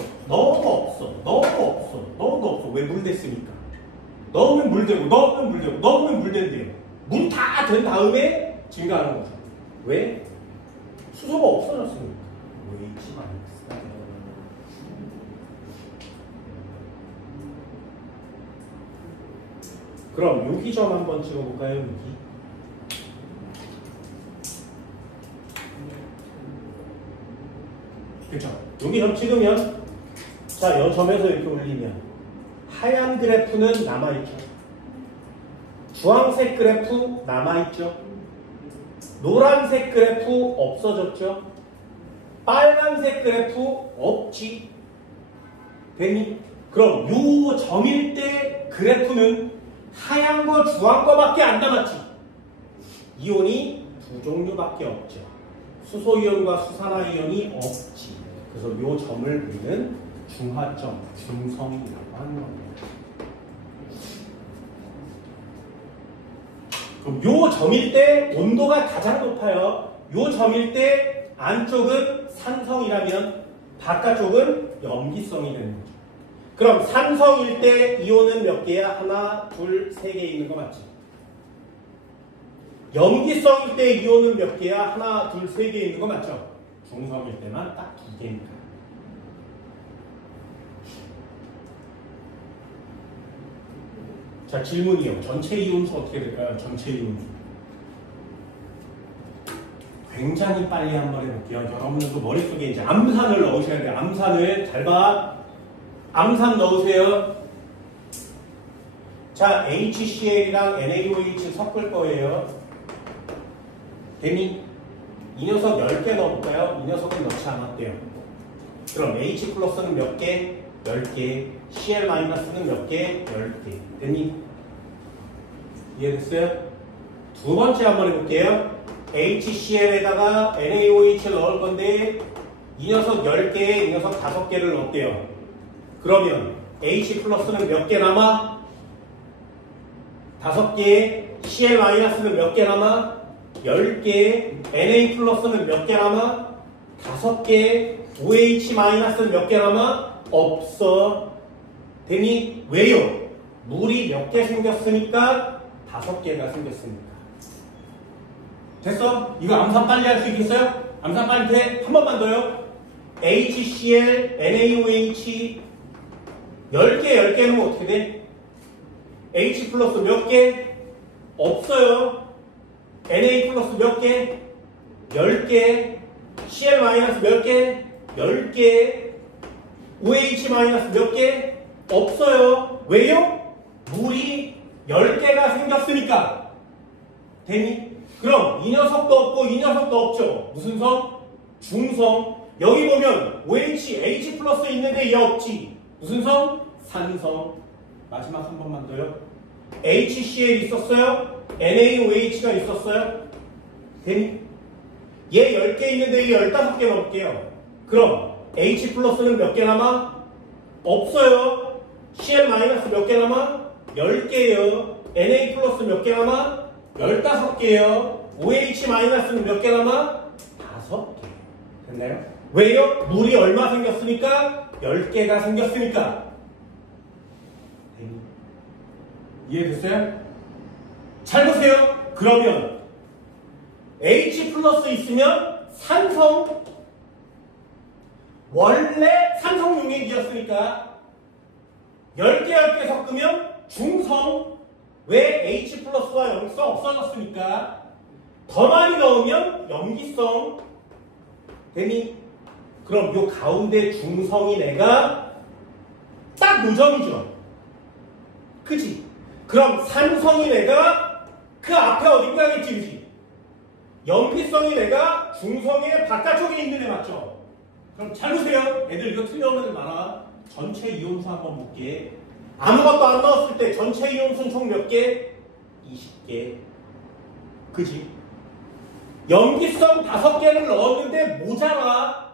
왜 물 됐으니까. 넣으면 물 되고, 넣으면 물 된대요. 물 다 된 다음에 증가하는 거죠. 왜? 수소가 없어졌으니까. OH 마이너스가 돼요. 그럼 여기 점 한번 찍어볼까요? 여기. 그렇죠. 여기 점 찍으면 자, 이 점에서 이렇게 올리면 하얀 그래프는 남아있죠. 주황색 그래프 남아있죠. 노란색 그래프 없어졌죠. 빨간색 그래프 없지. 되니? 그럼 요 점일 때 그래프는 하얀 거 주황 거밖에 안 남았지. 이온이 두 종류밖에 없죠. 수소이온과 수산화이온이 없지. 그래서 요 점을 우리는 중하점, 중성이라고 하는 겁니다. 그럼 요 점일 때 온도가 가장 높아요. 요 점일 때 안쪽은 산성이라면 바깥쪽은 염기성이 되는 거죠. 그럼 산성일 때 이온은 몇 개야? 하나, 둘, 세 개 있는 거 맞지? 염기성일 때 이온은 몇 개야? 하나, 둘, 세 개 있는 거 맞죠? 중성일 때만 딱 두 개니까. 자, 질문이요. 전체 이온수 어떻게 될까요? 전체 이온수. 굉장히 빨리 한번 해볼게요. 여러분들도 머릿속에 이제 암산을 넣으셔야 돼요. 암산을 잘 봐. 암산 넣으세요. 자, HCl이랑 NaOH 섞을 거예요. 되니? 이 녀석 10개 넣어볼까요? 이 녀석은 넣지 않았대요. 그럼 H 플러스는 몇 개? 10개. Cl 마이너스는 몇 개? 10개. 됐니? 이해됐어요? 두 번째 한번 해볼게요. HCl에다가 NaOH를 넣을 건데 이 녀석 10개, 이 녀석 5개를 넣었대요. 그러면 H 플러스는 몇 개 남아? 5개. Cl 마이너스는 몇 개 남아? 10개. Na 플러스는 몇 개 남아? 5개. OH 마이너스는 몇 개 남아? 없어. 되니? 왜요? 물이 몇 개 생겼으니까 5개가 생겼으니까. 됐어? 이거 암산 빨리 할 수 있겠어요? 암산 빨리 돼? 한 번만 더요. HCl, NaOH 10개, 10개는 어떻게 돼? H 플러스 몇 개? 없어요. Na 플러스 몇 개? 10개. Cl 마이너스 몇 개? 10개. OH 마이너스 몇 개? 없어요. 왜요? 물이 10개가 생겼으니까. 되니? 그럼 이 녀석도 없고 이 녀석도 없죠. 무슨 성? 중성. 여기 보면 OH, H 플러스 있는데 얘 없지. 무슨 성? 산성. 마지막 한 번만 더요. HCl 있었어요? NaOH가 있었어요? 되니? 얘 10개 있는데 얘 15개 넣을게요. 그럼 H 플러스는 몇 개 남아? 없어요. Cl 마이너스 몇 개 남아? 10개요. Na 플러스 몇 개 남아? 15개요. OH 마이너스는 몇 개 남아? 5개. 됐나요? 왜요? 물이 얼마 생겼으니까? 10개가 생겼으니까. 이해됐어요? 잘 보세요. 그러면 H 플러스 있으면 산성. 원래 산성 용액이었으니까 10개 섞으면 중성. 왜? H 플러스와 염기성 없어졌으니까. 더 많이 넣으면 염기성. 되니? 그럼 요 가운데 중성이 내가 딱 요점이죠. 그치? 그럼 산성이 내가 그 앞에 어딘가겠지, 그치? 염기성이 내가 중성의 바깥쪽에 있는 애 맞죠? 그럼 잘 보세요. 애들 이거 틀려오는 애들 많아. 전체 이온수 한번 볼게. 아무것도 안 넣었을 때 전체 이온수는 총 몇 개? 20개. 그치? 염기성 5개를 넣었는데 모자라.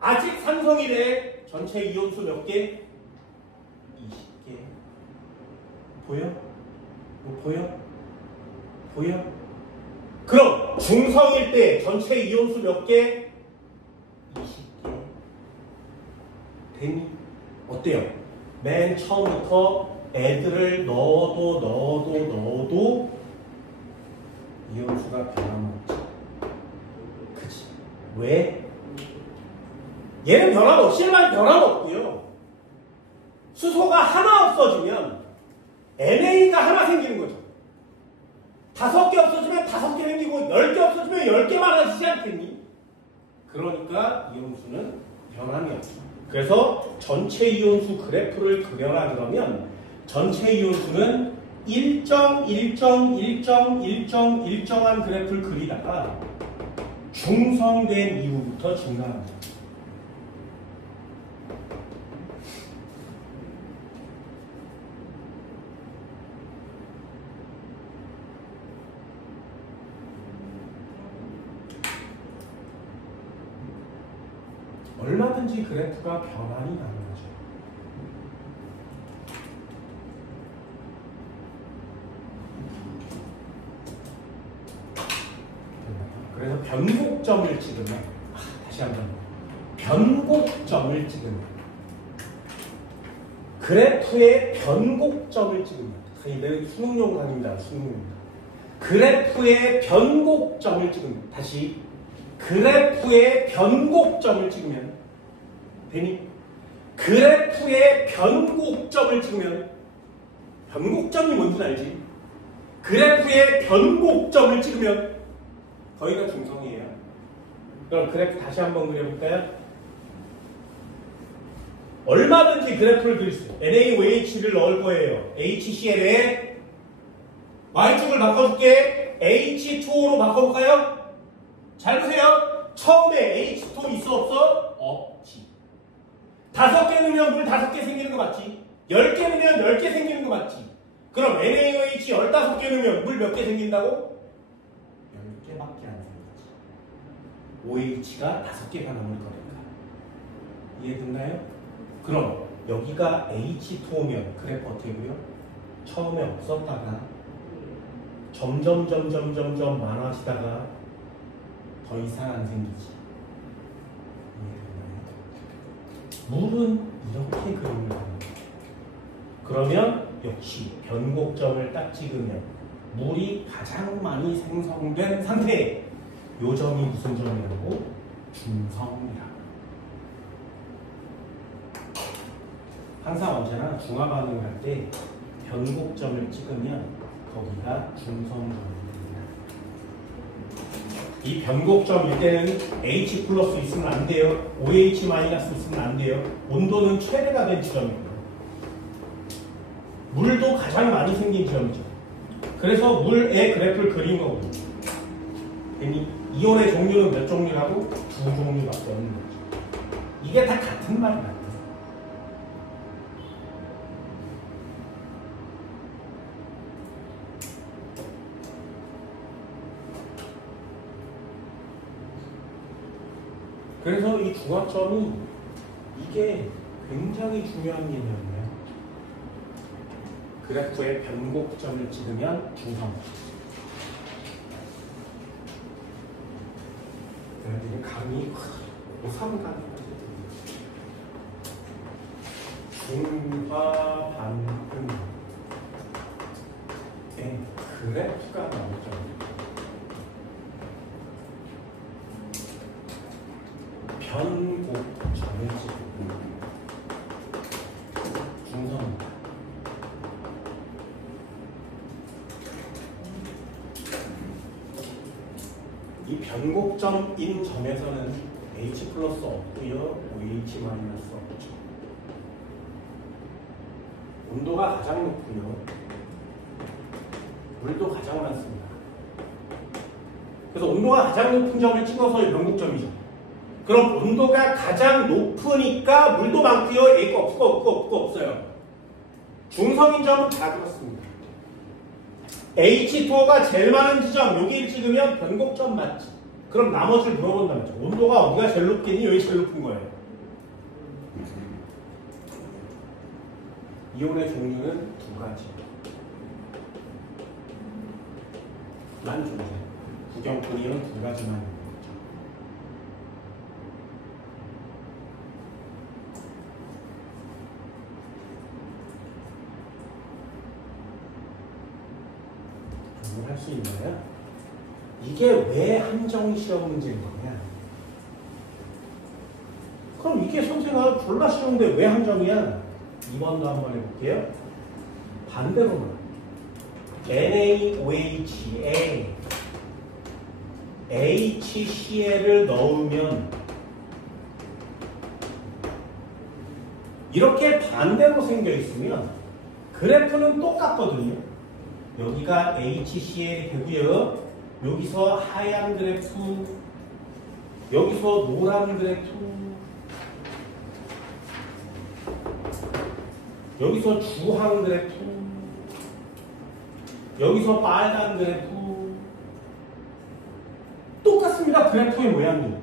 아직 산성이래. 전체 이온수 몇 개? 20개. 보여? 뭐 보여? 보여? 그럼 중성일 때 전체 이온수 몇 개? 20개. 되니? 어때요? 맨 처음부터 애들을 넣어도 이온수가 변함없지. 그치? 왜? 얘는 변함없이 C만 변함없고요. 수소가 하나 없어지면 NA가 하나 생기는 거죠. 5개 없어지면 5개 생기고 10개 없어지면 10개 많아지지 않겠니? 그러니까 이온수는 변함이 없어. 그래서 전체 이온수 그래프를 그려라 그러면 전체 이온수는 일정한 그래프를 그리다가 중성된 이후부터 증가합니다. 얼마든지 그래프가 변환이 나는 거죠. 그래서 변곡점을 찍으면 다시 한번 변곡점을 찍으면 그래프의 변곡점을 찍으면 이내 수능용 강의입니다. 수능용입니다. 그래프의 변곡점을 찍으면 다시 그래프의 변곡점을 찍으면 되니? 그래프의 변곡점을 찍으면 변곡점이 뭔지 알지? 그래프의 변곡점을 찍으면 거기가 중성이에요. 그럼 그래프 다시 한번 그려볼까요? 얼마든지 그래프를 그릴 수 있어요. NaOH를 넣을 거예요. HCl에 Y축을 바꿔줄게. H2O로 바꿔볼까요? 잘 보세요. 처음에 H2O 있어 없어? 없지. 5개 넣으면 물 5개 생기는 거 맞지? 10개 넣으면 10개 생기는 거 맞지? 그럼 NaOH 15개 넣으면 물 몇 개 생긴다고? 10개밖에 안 생기지. OH가 5개가 남을 거니까. 이해됐나요? 그럼 여기가 H2O면 그래프 어떻게 그려? 처음에 없었다가 점점 많아지다가 더 이상 안 생기지. 물은 이렇게 그림을 그립니다. 그러면 역시 변곡점을 딱 찍으면 물이 가장 많이 생성된 상태. 요 점이 무슨 점이라고? 중성이라고. 항상 언제나 중화 반응을 할 때 변곡점을 찍으면 거기가 중성점입니다. 이 변곡점일 때는 H 플러스 있으면 안 돼요. OH 마이너스 있으면 안 돼요. 온도는 최대가 된 지점입니다. 물도 가장 많이 생긴 지점이죠. 그래서 물의 그래프를 그린 거거든요. 이온의 종류는 몇 종류라고? 두 종류밖에 없는 거죠. 이게 다 같은 말이 같아요. 그래서 이 중화점이 이게 굉장히 중요한 개념이에요. 그래프의 변곡점을 찍으면 중성. 이게 감이 오삼감이 중화 반응의 그래프가 나오죠. 변곡점을 찍고 중성입니다. 이 변곡점인 점에서는 H 플러스 없고요, OH 마이너스 없죠. 온도가 가장 높고요, 물도 가장 많습니다. 그래서 온도가 가장 높은 점을 찍어서 변곡점이죠. 그럼 온도가 가장 높으니까 물도 많고요, A가 없어요. 중성인 점은 다 그렇습니다. H2O가 제일 많은 지점, 여기를 찍으면 변곡점 맞지? 그럼 나머지를 물어본다는 거죠. 온도가 어디가 제일 높겠니? 여기 제일 높은 거예요. 이온의 종류는 두 가지. 만 존재. 구경꾼이온 두 가지만 있는 거죠. 할 수 있나요? 이게 왜 함정 시험 문제인 거냐? 그럼 이게 선생아 졸라 쉬운데 왜 함정이야? 2번도 한번 해볼게요. 반대로는 NaOH에 HCl을 넣으면 이렇게 반대로 생겨 있으면 그래프는 똑같거든요. 여기가 HCl이 되고요. 여기서 하얀 그래프, 여기서 노란 그래프, 여기서 주황 그래프, 여기서 빨간 그래프. 똑같습니다. 그래프의 모양이.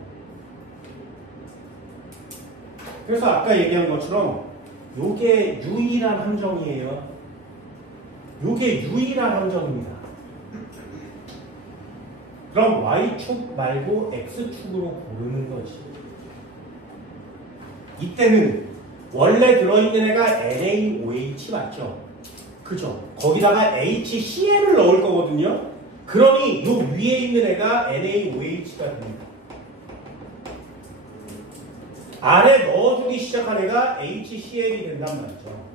그래서 아까 얘기한 것처럼 요게 유일한 함정이에요. 요게 유일한 함정입니다. 그럼 Y축 말고 X축으로 고르는 거지. 이때는 원래 들어있는 애가 NaOH 맞죠? 그죠? 거기다가 HCl을 넣을 거거든요. 그러니 요 위에 있는 애가 NaOH가 됩니다. 아래 넣어주기 시작한 애가 HCl이 된단 말이죠.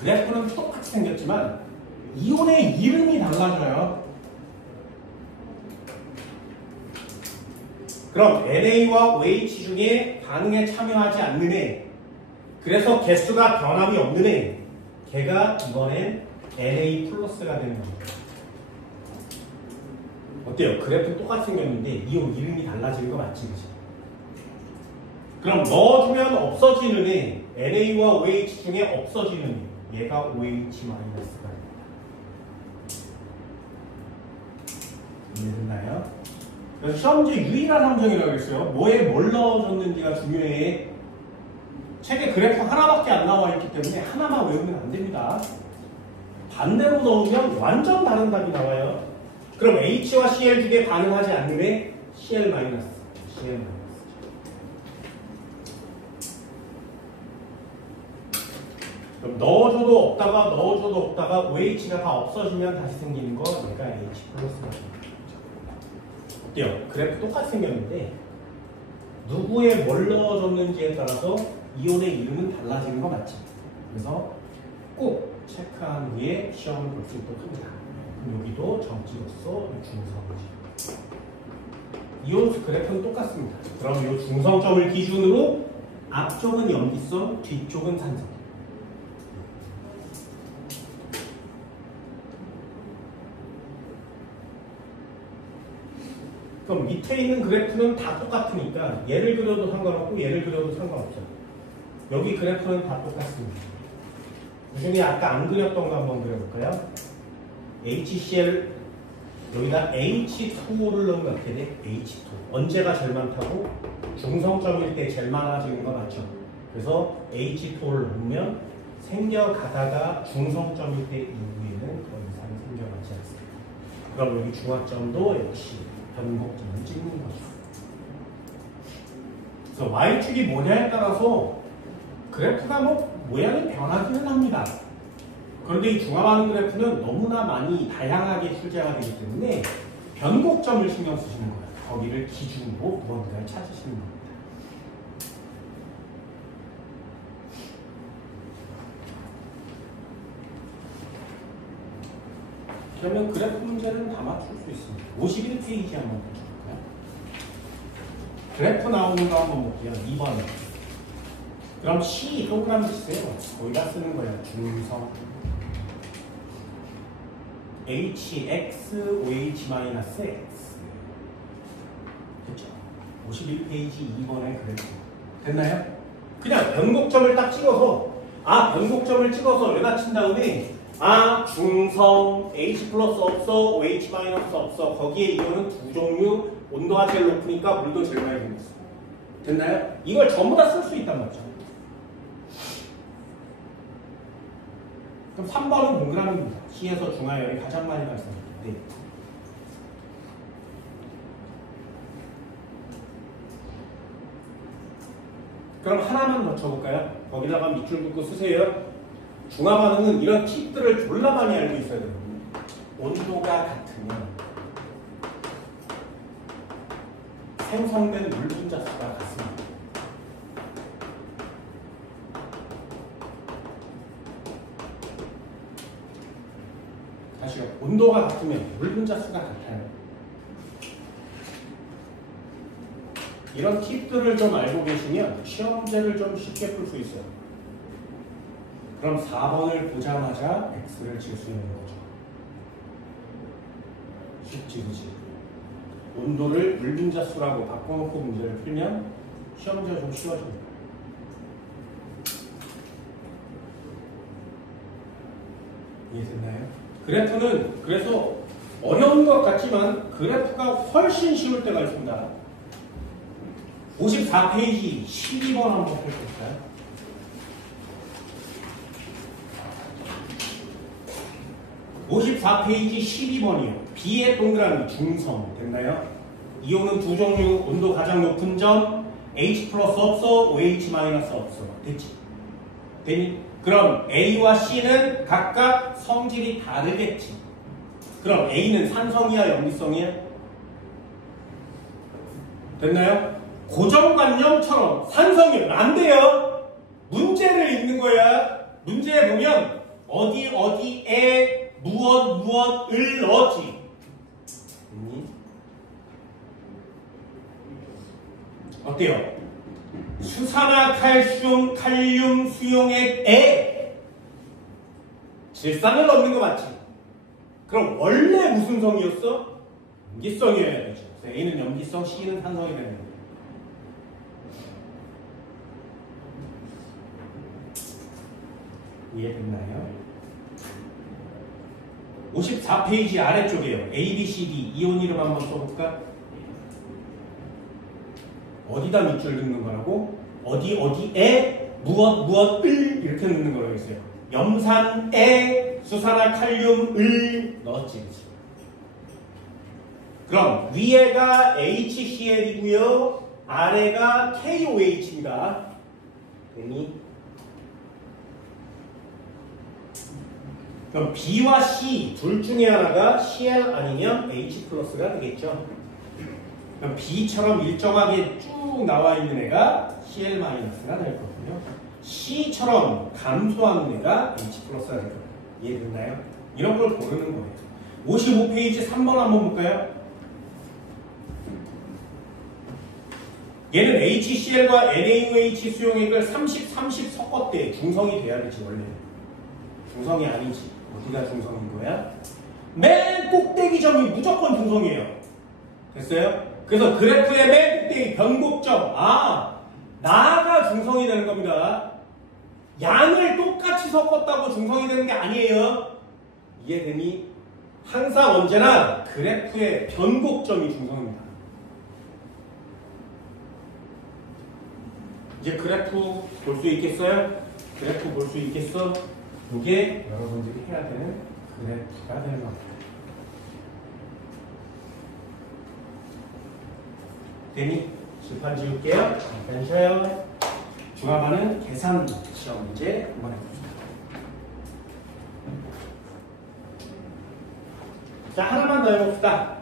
그래프는 똑같이 생겼지만 이온의 이름이 달라져요. 그럼 NA와 OH 중에 반응에 참여하지 않는 애, 그래서 개수가 변함이 없는 애, 걔가 이번엔 Na 플러스가 되는 겁니다. 어때요? 그래프는 똑같이 생겼는데 이온 이름이 달라지는 거 맞지? 그치? 그럼 넣어주면 없어지는 애, NA와 OH 중에 없어지는 애, 얘가 OH-가 됩니다. 이해됐나요? 그래서 시험지 유일한 함정이라고 했어요. 뭐에 뭘 넣어줬는지가 중요해. 책에 그래프 하나밖에 안 나와 있기 때문에 하나만 외우면 안 됩니다. 반대로 넣으면 완전 다른 답이 나와요. 그럼 H와 Cl 두 개 반응하지 않는데 Cl 마이너스. 그럼 넣어줘도 없다가 OH가 다 없어지면 다시 생기는 거 얘가 H 플러스가 됩니다. 어때요? 그래프 똑같이 생겼는데 누구에 뭘 넣어줬는지에 따라서 이온의 이름은 달라지는 거 맞지? 그래서 꼭 체크한 후에 시험을 볼 수 있도록 합니다. 그럼 여기도 정지로서 중성이지. 이온 그래프는 똑같습니다. 그럼 이 중성점을 기준으로 앞쪽은 염기성, 뒤쪽은 산성. 그럼 밑에 있는 그래프는 다 똑같으니까 얘를 그려도 상관없고 얘를 그려도 상관없어요. 여기 그래프는 다 똑같습니다. 그 중에 아까 안 그렸던 거 한번 그려볼까요? HCl 여기다 H2를 넣으면 어떻게 돼? H2 언제가 제일 많다고? 중성점일 때 제일 많아지는 거 맞죠? 그래서 H2를 넣으면 생겨가다가 중성점일 때 이후에는 더 이상 생겨나지 않습니다. 그럼 여기 중화점도 역시 변곡점을 찍는 거죠. 그래서 Y축이 뭐냐에 따라서 그래프가 모양이 변하기는 합니다. 그런데 이 중화반응 그래프는 너무나 많이 다양하게 출제가 되기 때문에 변곡점을 신경 쓰시는 거예요. 거기를 기준으로 무언가를 찾으시는 겁니다. 그러면 그래프 문제는 다 맞출 수 있습니다. 51페이지 한번 보실까요? 그래프 나오는 거 한번 볼게요. 2번. 그럼 C 동그라미 치세요. 거기다 쓰는 거예요. 중성 HX, OH-X. 됐죠? 51페이지 2번의 그래프. 됐나요? 그냥 변곡점을 딱 찍어서, 변곡점을 찍어서 여기다 친 다음에, 중성, H 플러스 없어, OH 마이너스 없어. 거기에 이거는 두 종류, 온도가 제일 높으니까 물도 제일 많이 생겼어. 됐나요? 이걸 전부 다 쓸 수 있단 말이죠. 그럼 3번은 동그라미입니다. C에서 중하열이 가장 많이 발생하는데 그럼 하나만 더 쳐볼까요? 거기다가 밑줄 긋고 쓰세요. 중화반응은 이런 팁들을 졸라 많이 알고 있어야 돼요. 온도가 같으면 생성된 물 분자수가 같습니다. 다시요. 온도가 같으면 물 분자수가 같아요. 이런 팁들을 좀 알고 계시면 시험 문제를 좀 쉽게 풀 수 있어요. 그럼 4번을 보자마자 X를 칠 수 있는 거죠. 쉽지, 그지? 온도를 물 분자수라고 바꿔놓고 문제를 풀면 시험 문제가 좀 쉬워집니다. 이해됐나요? 그래프는 그래서 어려운 것 같지만 그래프가 훨씬 쉬울 때가 있습니다. 54페이지 12번 한번 펼쳐볼까요? (54페이지) 12번이요. B의 동그라미 중성 됐나요? 이온은 두 종류, 온도 가장 높은 점 H 플러스 없어, OH 마이너스 없어. 됐지? 됐니? 그럼 A와 C는 각각 성질이 다르겠지. 그럼 A는 산성이야, 염기성이야? 됐나요? 고정관념처럼 산성이면 안 돼요. 문제를 읽는 거야. 문제에 보면 어디에 무엇을 넣었지. 어때요? 수산화 칼륨 수용액에 질산을 넣는 거 맞지? 그럼 원래 무슨 성이었어? 염기성이어야 되죠. A는 염기성, C는 산성이 되는 거예요. 이해됐나요? 54페이지 아래쪽이에요. A, B, C, D 이온 이름 한번 써볼까? 어디다 밑줄 긋는 거라고? 어디에 무엇을 이렇게 넣는 거라고 했어요. 염산에 수산화칼륨을 넣었지. 그럼 위에가 HCl이고요. 아래가 KOH입니다. 됐니? 그럼 B와 C 둘 중에 하나가 Cl 아니면 H 플러스가 되겠죠. 그럼 B처럼 일정하게 쭉 나와 있는 애가 Cl 마이너스가 될 거고요. C처럼 감소하는 애가 H 플러스가 될 거예요. 이해됐나요? 이런 걸 고르는 거예요. 55페이지 3번 한번 볼까요? 얘는 HCl과 NaOH 수용액을 30, 30 섞었대. 중성이 돼야 되지 원래는. 중성이 아니지. 어디가 중성인 거야? 맨 꼭대기 점이 무조건 중성이에요. 됐어요? 그래서 그래프의 맨 꼭대기 변곡점. 나가 중성이 되는 겁니다. 양을 똑같이 섞었다고 중성이 되는 게 아니에요. 이해되니? 항상 언제나 그래프의 변곡점이 중성입니다. 이제 그래프 볼 수 있겠어요? 그래프 볼 수 있겠어? 이게 여러분들이 해야 되는 그래프가 되는 겁니다. 되니? 칠판 지울게요. 잠깐 쉬어요. 중화반은 계산 시험 문제 한번 해봅시다. 자, 하나만 더 해봅시다.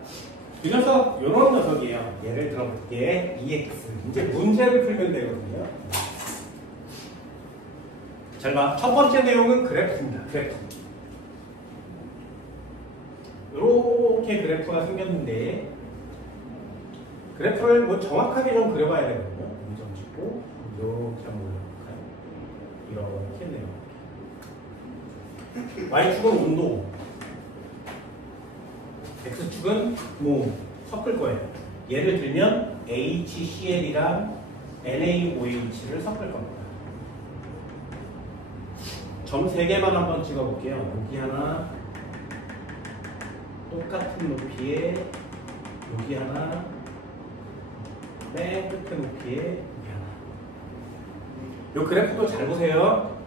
이 녀석, 요런 녀석이에요. 예를 들어볼게. EX. 이제 문제를 풀면 되거든요. 잘 봐. 첫 번째 내용은 그래프입니다. 그래프. 이렇게 그래프가 생겼는데, 그래프를 뭐 정확하게 좀 그려봐야 되거든요. 좀 찍고, 이렇게 한번 올려볼까요? 이렇게 내려볼게요. Y축은 온도. X축은 뭐 섞을 거예요. 예를 들면 HCl이랑 NaOH를 섞을 겁니다. 점 3개만 한번 찍어볼게요. 여기 하나, 똑같은 높이에 여기 하나, 맨 끝에 높이에 여기 하나. 이 그래프도 잘 보세요.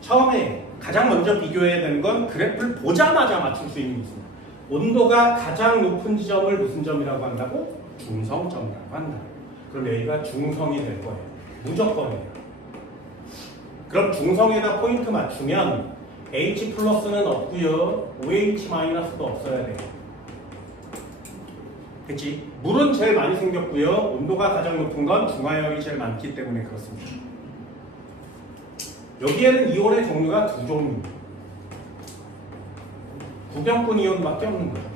처음에 가장 먼저 비교해야 되는 건 그래프를 보자마자 맞출 수 있는 게 있습니다. 온도가 가장 높은 지점을 무슨 점이라고 한다고? 중성점이라고 한다. 그럼 여기가 중성이 될 거예요. 무조건이에요. 그럼 중성에다 포인트 맞추면 H 플러스는 없고요. OH 마이너스도 없어야 돼요. 그치? 물은 제일 많이 생겼고요. 온도가 가장 높은 건 중화열이 제일 많기 때문에 그렇습니다. 여기에는 이온의 종류가 두 종류입니다. 구경꾼 이온밖에 없는 거예요.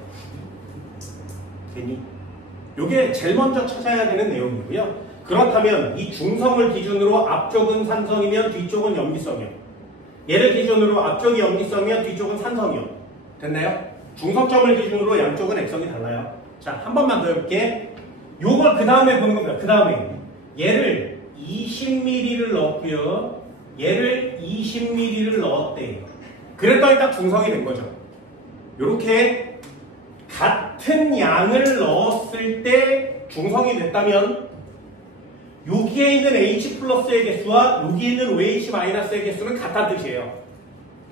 괜히. 요게 제일 먼저 찾아야 되는 내용이고요. 그렇다면 이 중성을 기준으로 앞쪽은 산성이면 뒤쪽은 염기성이요. 얘를 기준으로 앞쪽이 염기성이면 뒤쪽은 산성이요. 됐나요? 중성점을 기준으로 양쪽은 액성이 달라요. 자, 한 번만 더 해볼게. 요걸 그 다음에 보는 겁니다. 그 다음에 얘를 20ml를 넣었고요. 얘를 20ml를 넣었대요. 그랬더니 딱 중성이 된 거죠. 요렇게 같은 양을 넣었을 때 중성이 됐다면 여기에 있는 H 플러스의 개수와 여기에 있는 OH 마이너스의 개수는 같다는 뜻이에요.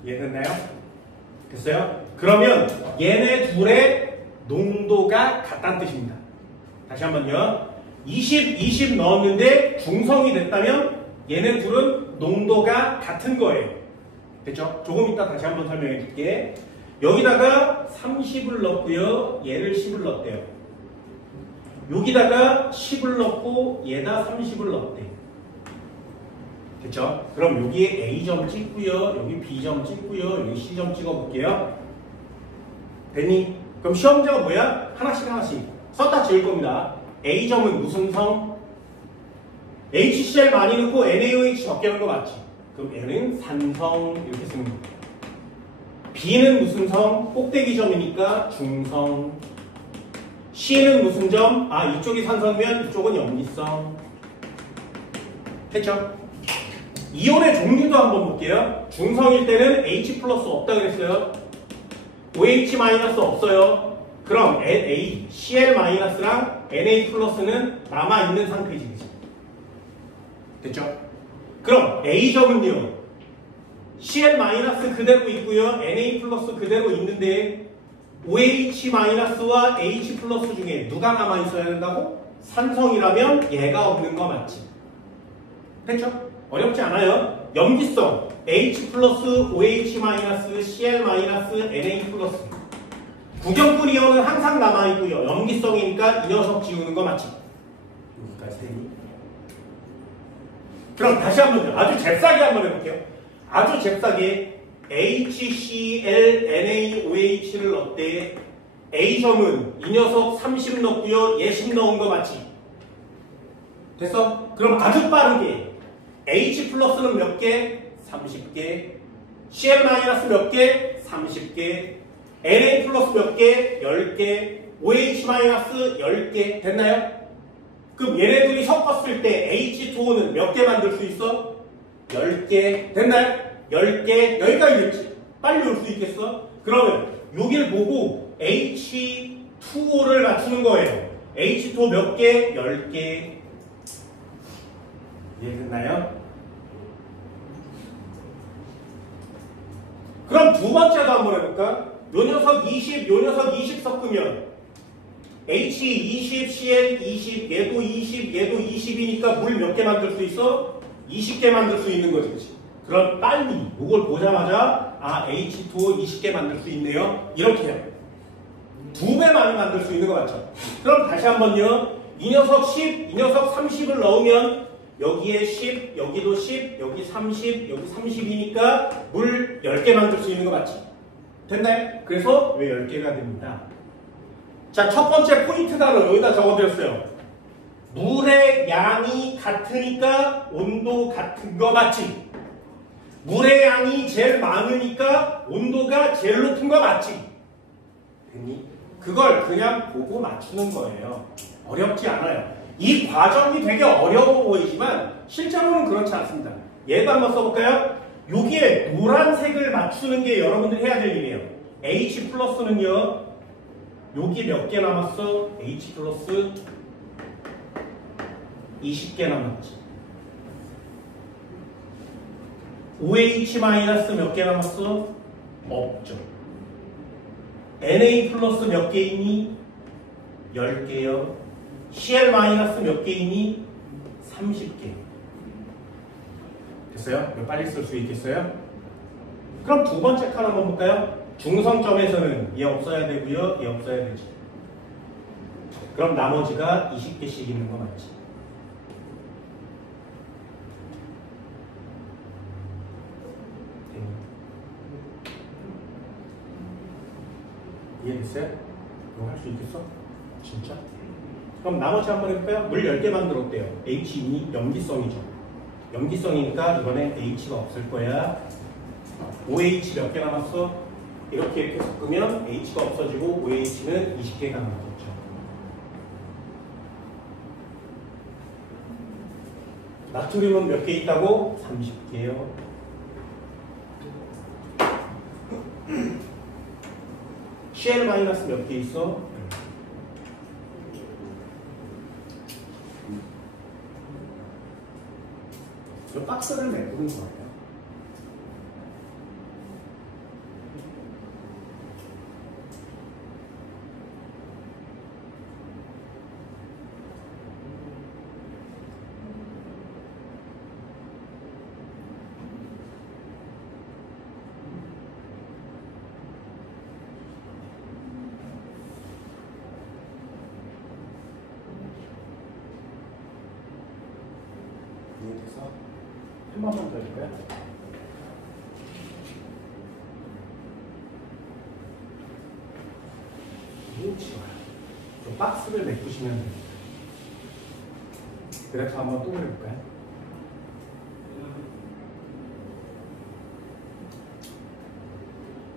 이해됐나요? 됐어요? 그러면 얘네 둘의 농도가 같다는 뜻입니다. 다시 한번요. 20 넣었는데 중성이 됐다면 얘네 둘은 농도가 같은 거예요. 됐죠? 조금 이따 다시 한번 설명해 줄게. 여기다가 30을 넣고요. 얘를 10을 넣었대요. 여기다가 10을 넣고 얘다 30을 넣었대요. 됐죠? 그럼 여기에 A점 찍고요. 여기 B점 찍고요. 여기 C점 찍어볼게요. 됐니? 그럼 시험자가 뭐야? 하나씩 썼다 지을 겁니다. A점은 무슨 성? HCl 많이 넣고 NaOH 적게 넣은 거 맞지? 그럼 얘는 산성 이렇게 쓰는 거예요. B는 무슨 성? 꼭대기점이니까 중성. C는 무슨 점? 이쪽이 산성이면 이쪽은 염기성. 됐죠? 이온의 종류도 한번 볼게요. 중성일 때는 H 플러스 없다 그랬어요. OH 마이너스 없어요. 그럼 Cl 마이너스랑 Na 플러스는 남아있는 상태지. 됐죠? 그럼 A점은요. CL 마이너스 그대로 있고요. NA 플러스 그대로 있는데 OH-와 H 플러스 중에 누가 남아있어야 된다고? 산성이라면 얘가 없는 거 맞지? 됐죠? 어렵지 않아요. 염기성 H 플러스 OH 마이너스 CL 마이너스 NA 플러스 구경꾼 이온은 항상 남아있고요. 염기성이니까 이 녀석 지우는 거 맞지? 여기까지 되니? 그럼 다시 한번 아주 잽싸게 한번 해볼게요. 아주 잽싸게 HCl NaOH를 넣을 A점은 이 녀석 30 넣고요. 얘 10 넣은 거 맞지? 됐어? 그럼 아주 빠르게 H 플러스는 몇 개? 30개. CL 마이너스 몇 개? 30개. NA 플러스 몇 개? 10개. OH 마이너스 10개. 됐나요? 그럼 얘네들이 섞었을 때 H2O는 몇 개 만들 수 있어? 10개. 됐나요? 10개. 여기까지 됐지? 빨리 올 수 있겠어? 그러면 여길 보고 H2O를 맞추는 거예요. H2O 몇 개? 10개. 이해됐나요? 그럼 두 번째도 한번 해볼까? 요 녀석 20, 요 녀석 20 섞으면 H 20, CL 20, 얘도 20, 얘도 20이니까 물 몇 개 만들 수 있어? 20개 만들 수 있는 거지, 그치? 그럼 빨리 이걸 보자마자 아, H2O 20개 만들 수 있네요. 이렇게 해요. 2배 많이 만들 수 있는 거 맞죠? 그럼 다시 한번요. 이 녀석 10, 이 녀석 30을 넣으면 여기에 10, 여기도 10, 여기 30, 여기 30이니까 물 10개 만들 수 있는 거 맞지? 됐나요? 그래서 왜 10개가 됩니다. 자, 첫 번째 포인트 단어 여기다 적어드렸어요. 물의 양이 같으니까 온도 같은 거 맞지? 물의 양이 제일 많으니까 온도가 제일 높은 거 맞지? 됐니? 그걸 그냥 보고 맞추는 거예요. 어렵지 않아요. 이 과정이 되게 어려워 보이지만 실제로는 그렇지 않습니다. 얘도 한번 써볼까요? 여기에 노란색을 맞추는 게 여러분들이 해야 될 일이에요. H 플러스는요. 여기 몇 개 남았어? H 플러스 20개 남았지. OH 마이너스 몇 개 남았어? 없죠. NA 플러스 몇 개 있니? 10개요. CL 마이너스 몇 개이니? 30개. 됐어요? 빨리 쓸 수 있겠어요? 그럼 두 번째 칸 한번 볼까요? 중성점에서는 얘 없어야 되고요. 얘 없어야 되지. 그럼 나머지가 20개씩 있는 거 맞지? 이해됐어요? 이거 할 수 있겠어? 진짜? 그럼 나머지 한번 해볼까요? 물 10개 만들었대요. H2니 염기성이죠. 염기성이니까 이번엔 H가 없을 거야. OH 몇 개 남았어? 이렇게 섞으면 H가 없어지고 OH는 20개가 남았죠. 나트륨은 몇 개 있다고? 30개요. CL 마이너스 몇 개 있어? 이 박스를 메꾸는 거예요. 이해돼서? 한 번만 더 해볼까요? 좋아요. 그 박스를 메꾸시면 됩니다. 그래서 한번 또 해볼까요?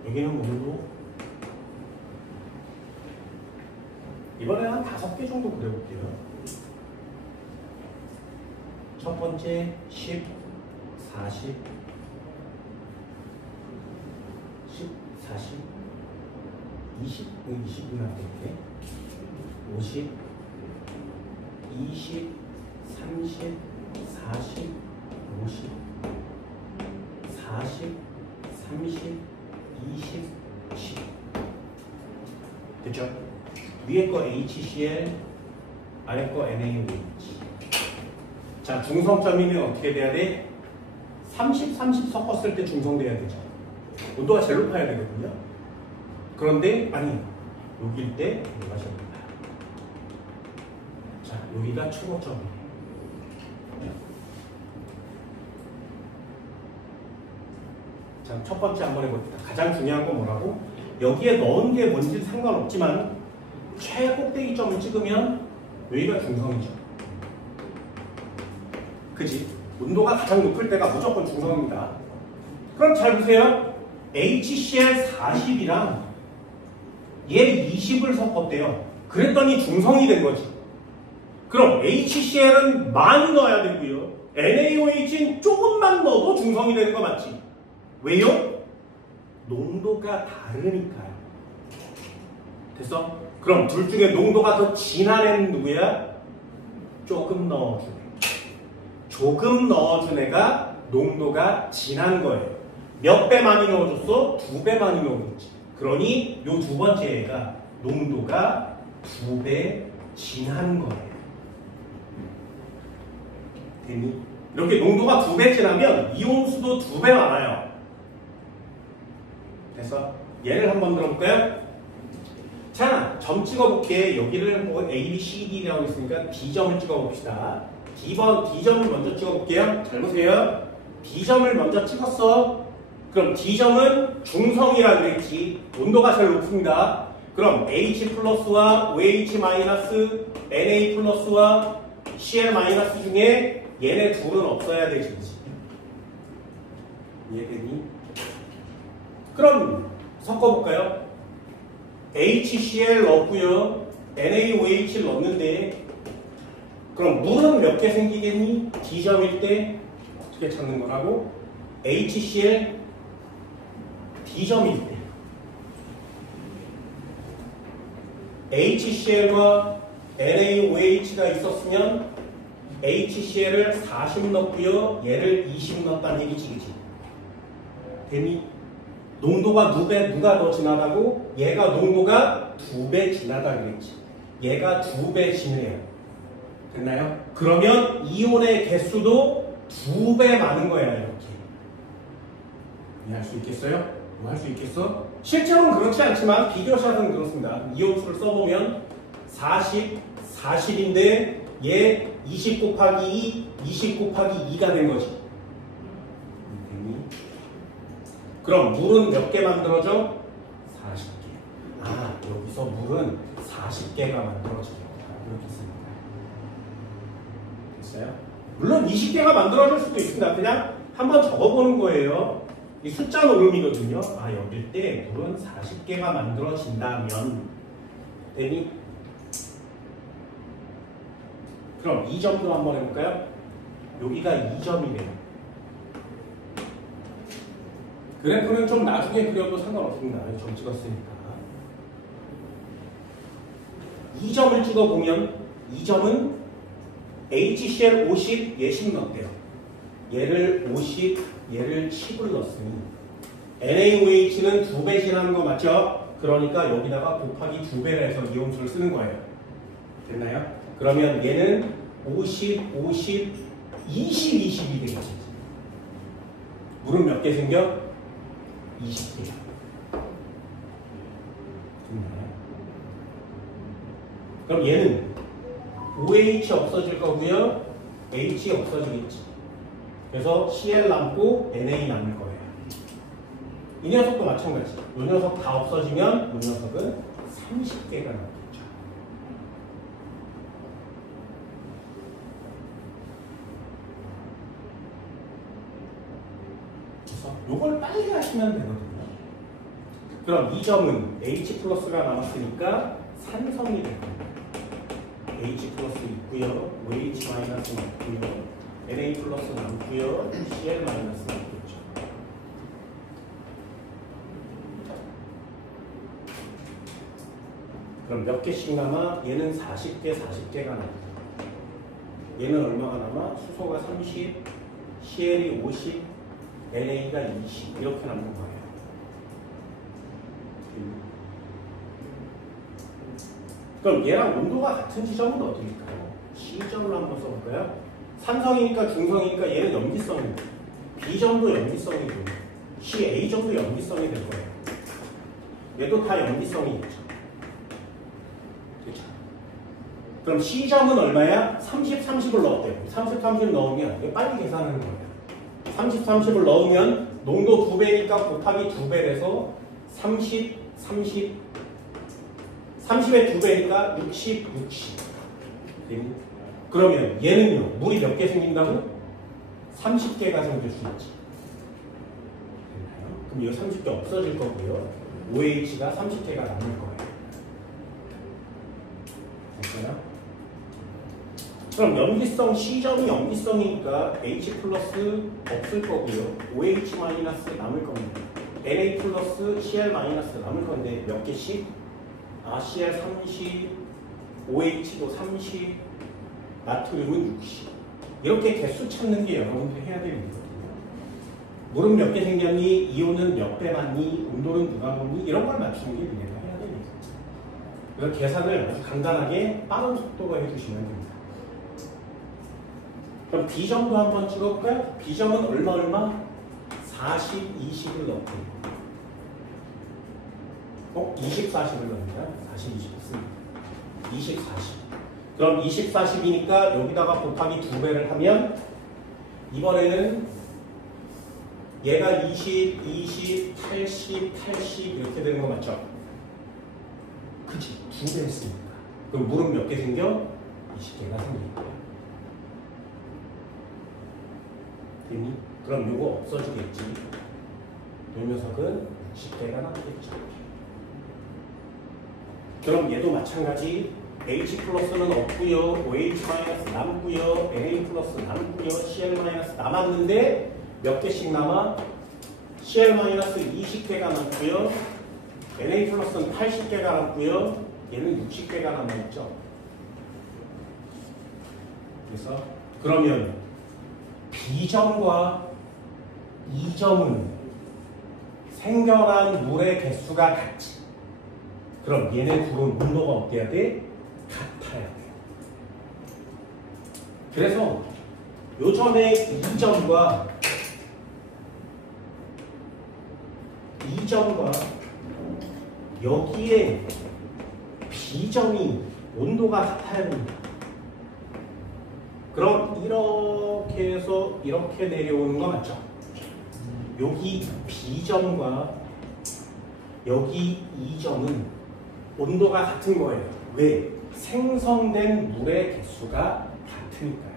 여기는 물로 이번에 한 5개 정도 그려볼게요. 첫 번째 10, 40, 10, 40, 20, 20이나 되게 50, 20, 30, 40, 50, 40, 30, 20, 10. 됐죠? 위에 거 HCl, 아래 거 NaOH. 자, 중성점이면 어떻게 돼야 돼? 30, 30 섞었을 때 중성돼야 되죠. 온도가 제일 높아야 되거든요. 그런데 아니, 여기일 때 온도가 제일 높아요. 자, 여기가 초고점이에요. 자, 첫 번째 한번 해봅시다. 가장 중요한 건 뭐라고? 여기에 넣은 게 뭔지 상관없지만 최꼭대기점을 찍으면 여기가 중성이죠. 그지? 온도가 가장 높을 때가 무조건 중성입니다. 그럼 잘 보세요. HCl 40이랑 얘 20을 섞었대요. 그랬더니 중성이 된 거지. 그럼 HCl은 많이 넣어야 되고요. NaOH는 조금만 넣어도 중성이 되는 거 맞지? 왜요? 농도가 다르니까요. 됐어? 그럼 둘 중에 농도가 더 진한 애는 누구야? 조금 넣어준 애. 조금 넣어준 애가 농도가 진한 거예요. 몇 배 많이 넣어줬어? 2배 많이 넣어줬지. 그러니 요 두 번째 애가 농도가 2배 진한 거예요. 됐니? 이렇게 농도가 2배 진하면 이온수도 2배 많아요. 됐어? 예를 한번 들어볼까요? 자, 점 찍어볼게. 여기를 뭐 A, B, C, D라고 있으니까 D점을 찍어봅시다. D점을 먼저 찍어볼게요. 잘 보세요. D점을 먼저 찍었어. 그럼 D점은 중성이라고 그랬지. 온도가 제일 높습니다. 그럼 H 플러스와 OH 마이너스, NA 플러스와 Cl 마이너스 중에 얘네 둘은 없어야 되지. 이해되니? 그럼 섞어볼까요? HCl 넣었고요. NaOH를 넣었는데 그럼 물은 몇 개 생기겠니? D점일 때 어떻게 찾는 거라고? HCl D점일 때 HCl과 NaOH가 있었으면 HCl을 40 넣고요. 얘를 20 넣었다는 얘기지, 그치? 됐니? 농도가 누가 더 진하다고? 얘가 농도가 2배 진하다 그랬지. 얘가 2배 진해요. 됐나요? 그러면 이온의 개수도 2배 많은 거야, 이렇게. 이해할 수 있겠어요? 뭐 할 수 있겠어? 실제로는 그렇지 않지만 비교샷은 그렇습니다. 이온수를 써보면 40, 40인데 얘 20 곱하기 2, 20 곱하기 2가 된 거지. 그럼 물은 몇 개 만들어져? 40개. 아, 여기서 물은 40개가 만들어지는 거다. 이렇게 씁니다. 됐어요? 물론 20개가 만들어질 수도 있습니다. 그냥 한번 적어보는 거예요. 이 숫자 노름이거든요. 아, 여길 때 물은 40개가 만들어진다면 되니? 그럼 2점도 한번 해볼까요? 여기가 2점이래요. 그래프는 좀 나중에 그려도 상관없습니다. 점 찍었으니까. 2점을 찍어보면 2점은 HCl 50, 얘 10 넣었대요. 얘를 50, 얘를 10을 넣었으니 NaOH는 2배 진하는 거 맞죠? 그러니까 여기다가 곱하기 2배를 해서 이온수를 쓰는 거예요. 됐나요? 그러면 얘는 50, 50, 20, 20이 되겠지. 물은 몇 개 생겨? 20개. 그럼 얘는 OH 없어질 거고요. H 없어지겠지. 그래서 Cl 남고 Na 남을 거예요. 이 녀석도 마찬가지. 이 녀석 다 없어지면 이 녀석은 30개가 남겠죠. 그래서 이걸 빨리 하시면 되거든요. 그럼 이 점은 H 플러스가 남았으니까 산성이 될 겁니다. H 플러스 있고요. OH 마이너스 남고요. Na 플러스 남고요. Cl 마이너스 남겠죠. 그럼 몇 개씩 남아? 얘는 40개, 40개가 남아. 얘는 얼마가 남아? 수소가 30, CL이 50, NA가 20 이렇게 남는 거예요. 그럼 얘랑 온도가 같은 지점은 어디일까요? C점을 한번 써볼까요? 산성이니까 중성이니까 얘는 염기성이고 B점도 염기성이고 CA점도 염기성이 될 거예요. 얘도 다 염기성이겠죠. 그렇죠? 그럼 C점은 얼마야? 30, 30을 넣었대요. 30, 30을 넣으면 이거 빨리 계산하는 거예요. 30, 30을 넣으면 농도 2배니까 곱하기 2배 돼서 30, 30, 30의 2배니까 60, 60. 그러면 얘는요, 물이 몇 개 생긴다고? 30개가 생길 수 있지. 그럼 이거 30개 없어질 거고요. OH가 30개가 남을 거예요. 됐어요? 그럼 염기성 C점이 염기성이니까 H 플러스 없을 거고요. OH 마이너스 남을 겁니다. NA 플러스 Cl 마이너스 남을 건데 몇 개씩? Cl 30, OH도 30, 나트륨은 60. 이렇게 개수 찾는 게 여러분들 해야 되는 거거든요. 물은 몇 개 생겼니? 이온은 몇 배 맞니? 온도는 누가 먹니? 이런 걸 맞추는 게 니네가 해야 되는 거예요. 그래서 계산을 아주 간단하게 빠른 속도로 해주시면 됩니다. 그럼 B점도 한번 찍어볼까요? B점은 얼마? 40, 20을 넣고 20, 40을 넣습니다. 40, 20 씁니다. 20, 40. 그럼 20, 40이니까 여기다가 곱하기 2배를 하면 이번에는 얘가 20, 20, 80, 80 이렇게 되는 거 맞죠? 그치? 2배 했으니까. 그럼 물은 몇 개 생겨? 20개가 생길 거야. 됐니? 그럼 요거 없어지겠지. 요 녀석은 60개가 남겠죠. 그럼 얘도 마찬가지. H 플러스는 없고요. OH 마이너스 남고요. NA 플러스 남고요. Cl 마이너스 남았는데 몇 개씩 남아? Cl 마이너스 20개가 남고요. NA 플러스는 80개가 남고요. 얘는 60개가 남아있죠. 그래서 그러면 B점과 E점은 생겨난 물의 개수가 같지. 그럼 얘네 둘은 온도가 어때야 돼? 같아야 돼요. 그래서 요점의 E점과 여기에 B점이 온도가 같아야 됩니다. 그럼 이렇게 해서 이렇게 내려오는 거 맞죠? 여기 B점과 여기 E점은 온도가 같은 거예요. 왜? 생성된 물의 개수가 같으니까요.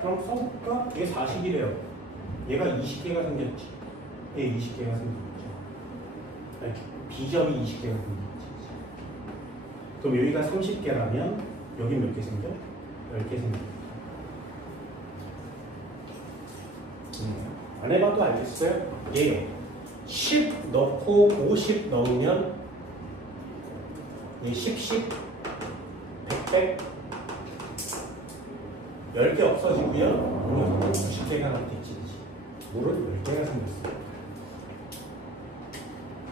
그럼 써볼까? 얘 40이래요. 얘가 20개가 생겼지. 얘 20개가 생겼죠. B점이 20개가 생겼지. 그럼 여기가 30개라면 여기 몇 개 생겨? 10개 생겨. 안 해봐도 알겠어요? 얘요. 10 넣고 50 넣으면 10, 10, 100, 10개 없어지고요. 90개가 남겠지. 물은 10개가 생겼어요.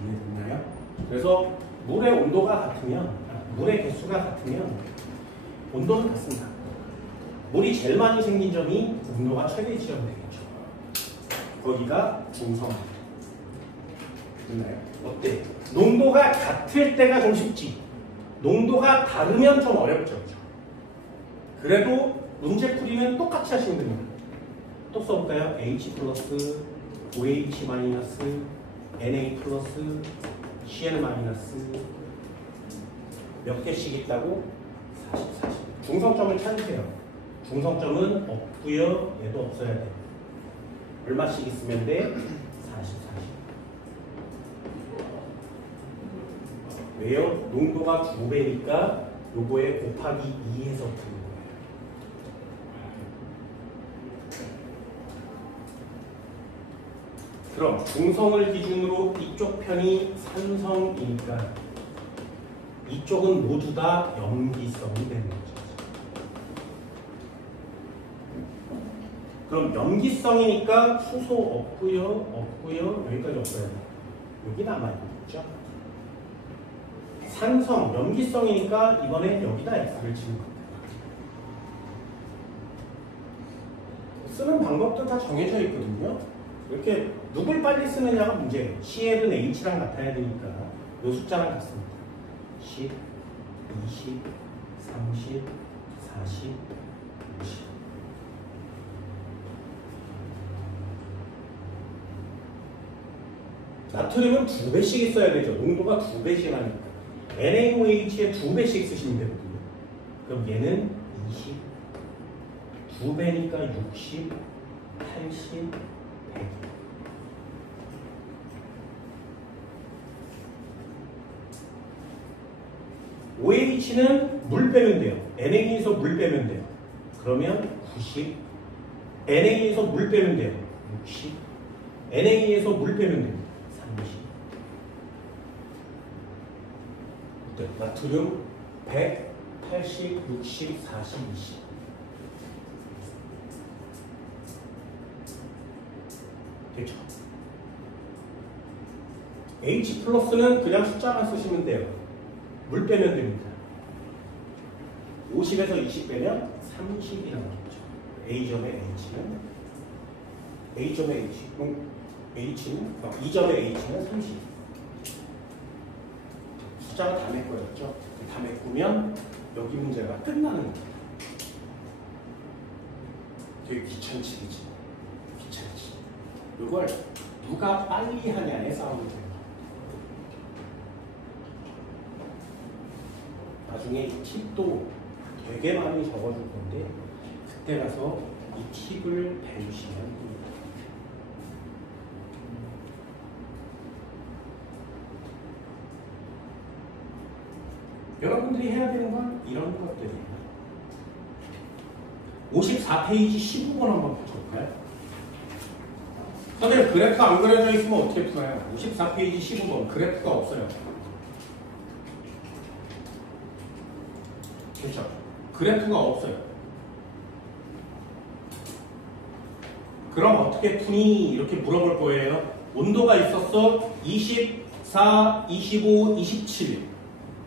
이해됐나요? 그래서 물의 온도가 같으면, 물의 개수가 같으면 온도는 같습니다. 물이 제일 많이 생긴 점이 온도가 최대 지점 되겠죠. 거기가 중성. 됐나요? 어때? 농도가 같을 때가 좀 쉽지. 농도가 다르면 좀 어렵죠. 그래도 문제 풀이는 똑같이 하시면 됩니다. 또 써볼까요? H 플러스, OH 마이너스, NA 플러스, Cl 마이너스 몇 개씩 있다고? 40, 40. 중성점을 찾으세요. 중성점은 없고요. 얘도 없어야 돼요. 얼마씩 있으면 돼? 40, 40. 왜요? 농도가 2배니까 요거에 곱하기 2해서 푸는 거예요. 그럼 중성을 기준으로 이쪽 편이 산성이니까 이쪽은 모두 다 염기성이 되는 거죠. 그럼 염기성이니까 수소 없고요. 여기까지 없어요. 여기 남아있죠. 산성, 염기성이니까 이번에 여기다 X를 치는 겁니다. 쓰는 방법도 다 정해져 있거든요. 이렇게 누굴 빨리 쓰느냐가 문제예요. CL은 H랑 같아야 되니까 이 숫자랑 같습니다. 10, 20, 30, 40, 50. 나트륨은 2배씩 있어야 되죠. 농도가 2배씩 하니까. NaOH에 2배씩 쓰시면 되거든요. 그럼 얘는 20, 2배니까 60, 80, 100. OH는 물 빼면 돼요. Na에서 물 빼면 돼요. 그러면 90, Na에서 물 빼면 돼요. 60, Na에서 물 빼면 돼요. 30. 어때요? 나트륨 100, 80, 60, 40, 20. 됐죠? H 플러스는 그냥 숫자만 쓰시면 돼요. 물 빼면 됩니다. 50에서 20 빼면 30이 나오겠죠. A점의 H는 A점의 H는 2점의 H는 30. 숫자가 다 메꿔졌죠. 다 메꾸면 여기 문제가 끝나는 거예요. 되게 귀찮지, 그치? 귀찮지. 이걸 누가 빨리 하냐에 싸움이 돼요. 나중에 이 팁도 되게 많이 적어줄 건데 그때 가서 이 팁을 배우시면 됩니다. 여러분들이 해야 되는 건 이런 것들이에요. 54페이지 15번 한번 붙여볼까요? 선생님 그래프 안 그려져 있으면 어떻게 풀어요? 54페이지 15번 그래프가 없어요. 그렇죠? 그래프가 없어요. 그럼 어떻게 푸니? 이렇게 물어볼 거예요. 온도가 있었어. 24, 25, 27.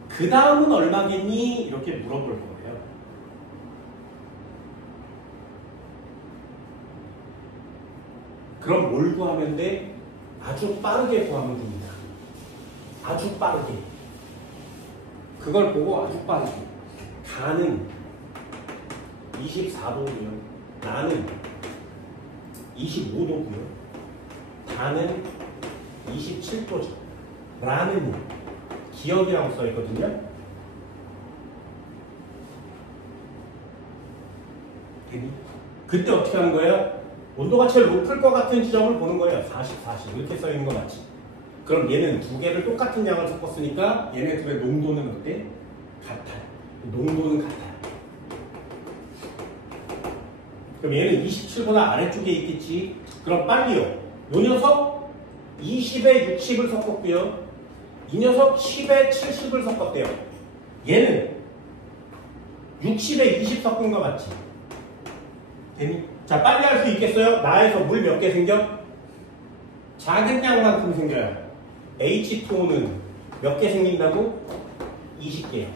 그 다음은 얼마겠니? 이렇게 물어볼 거예요. 그럼 뭘 구하면 돼? 아주 빠르게 구하면 됩니다. 아주 빠르게. 그걸 보고 아주 빠르게. 가는 24도고요. 나는 25도고요. 다는 27도죠. 라는 기억이라고 써있거든요. 그때 어떻게 하는 거예요? 온도가 제일 높을 것 같은 지점을 보는 거예요. 40, 40 이렇게 써있는 거 맞지? 그럼 얘는 두 개를 똑같은 양을 섞었으니까 얘네들의 농도는 어때? 같아요. 농도는 같아요. 그럼 얘는 27보다 아래쪽에 있겠지. 그럼 빨리요. 요 녀석 20에 60을 섞었고요. 이 녀석 10에 70을 섞었대요. 얘는 60에 20 섞은 거 맞지? 되니? 자, 빨리 할 수 있겠어요? 나에서 물 몇 개 생겨? 작은 양만큼 생겨요. H2O는 몇 개 생긴다고? 20개요.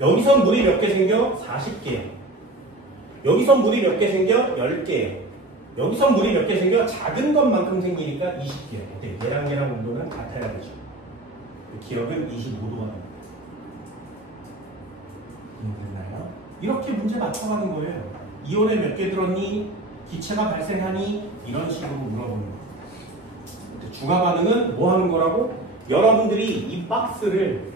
여기선 물이 몇 개 생겨? 40개요. 여기선 물이 몇 개 생겨? 10개요. 여기선 물이 몇 개 생겨? 작은 것만큼 생기니까 20개요. 네, 얘랑 온도는 같아야 되죠. 기억은 25도가 나옵니다. 됐나요? 이렇게 문제 맞춰가는 거예요. 이온에 몇 개 들었니? 기체가 발생하니? 이런 식으로 물어보는 거예요. 중화 반응은 뭐 하는 거라고? 여러분들이 이 박스를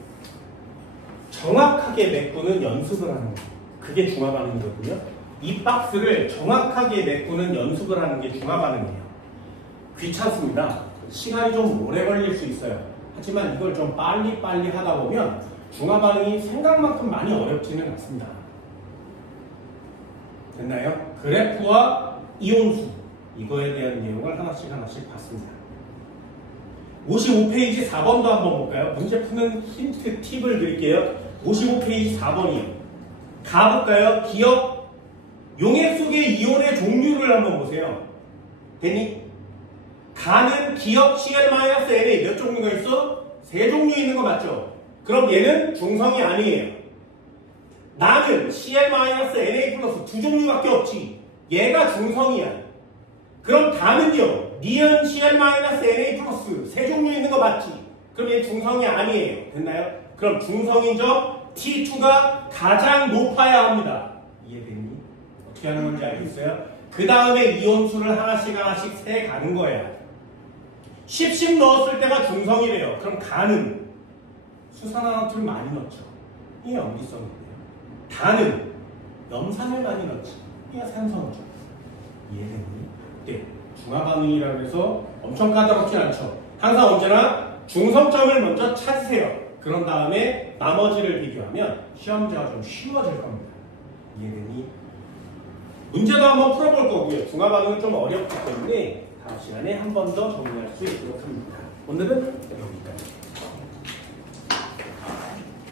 정확하게 메꾸는 연습을 하는 거예요. 그게 중화 반응이거든요. 이 박스를 정확하게 메꾸는 연습을 하는 게 중화 반응이에요. 귀찮습니다. 시간이 좀 오래 걸릴 수 있어요. 하지만 이걸 좀 빨리 하다 보면 중화 반응이 생각만큼 많이 어렵지는 않습니다. 됐나요? 그래프와 이온수 이거에 대한 내용을 하나씩 봤습니다. 55페이지 4번도 한번 볼까요? 문제 푸는 힌트 팁을 드릴게요. 55페이지 4번이요. 가볼까요? 기억 용액 속의 이온의 종류를 한번 보세요. 되니? 가는 기억 Cl-Na 몇 종류가 있어? 3종류 있는 거 맞죠? 그럼 얘는 중성이 아니에요. 나는 Cl-Na 2종류밖에 없지. 얘가 중성이야. 그럼 다는요? 니은 Cl-Na 3종류 있는 거 맞지? 그럼 얘 중성이 아니에요. 됐나요? 그럼 중성인 점 T2가 가장 높아야 합니다. 이해됐니? 어떻게 하는 건지 알겠어요? 그 다음에 이온수를 하나씩 세 가는 거야. 10씩 넣었을 때가 중성이래요. 그럼 가는 수산화학을 많이 넣죠. 이게 염기성이에요. 다는 염산을 많이 넣지. 이게 산성이죠. 이해됐니? 네. 중화반응이라고 해서 엄청 까다롭지 않죠. 항상 언제나 중성점을 먼저 찾으세요. 그런 다음에 나머지를 비교하면 시험지가 좀 쉬워질 겁니다. 이해되니? 문제도 한번 풀어볼 거고요. 중화반응은 좀 어렵기 때문에 다음 시간에 한 번 더 정리할 수 있도록 합니다. 오늘은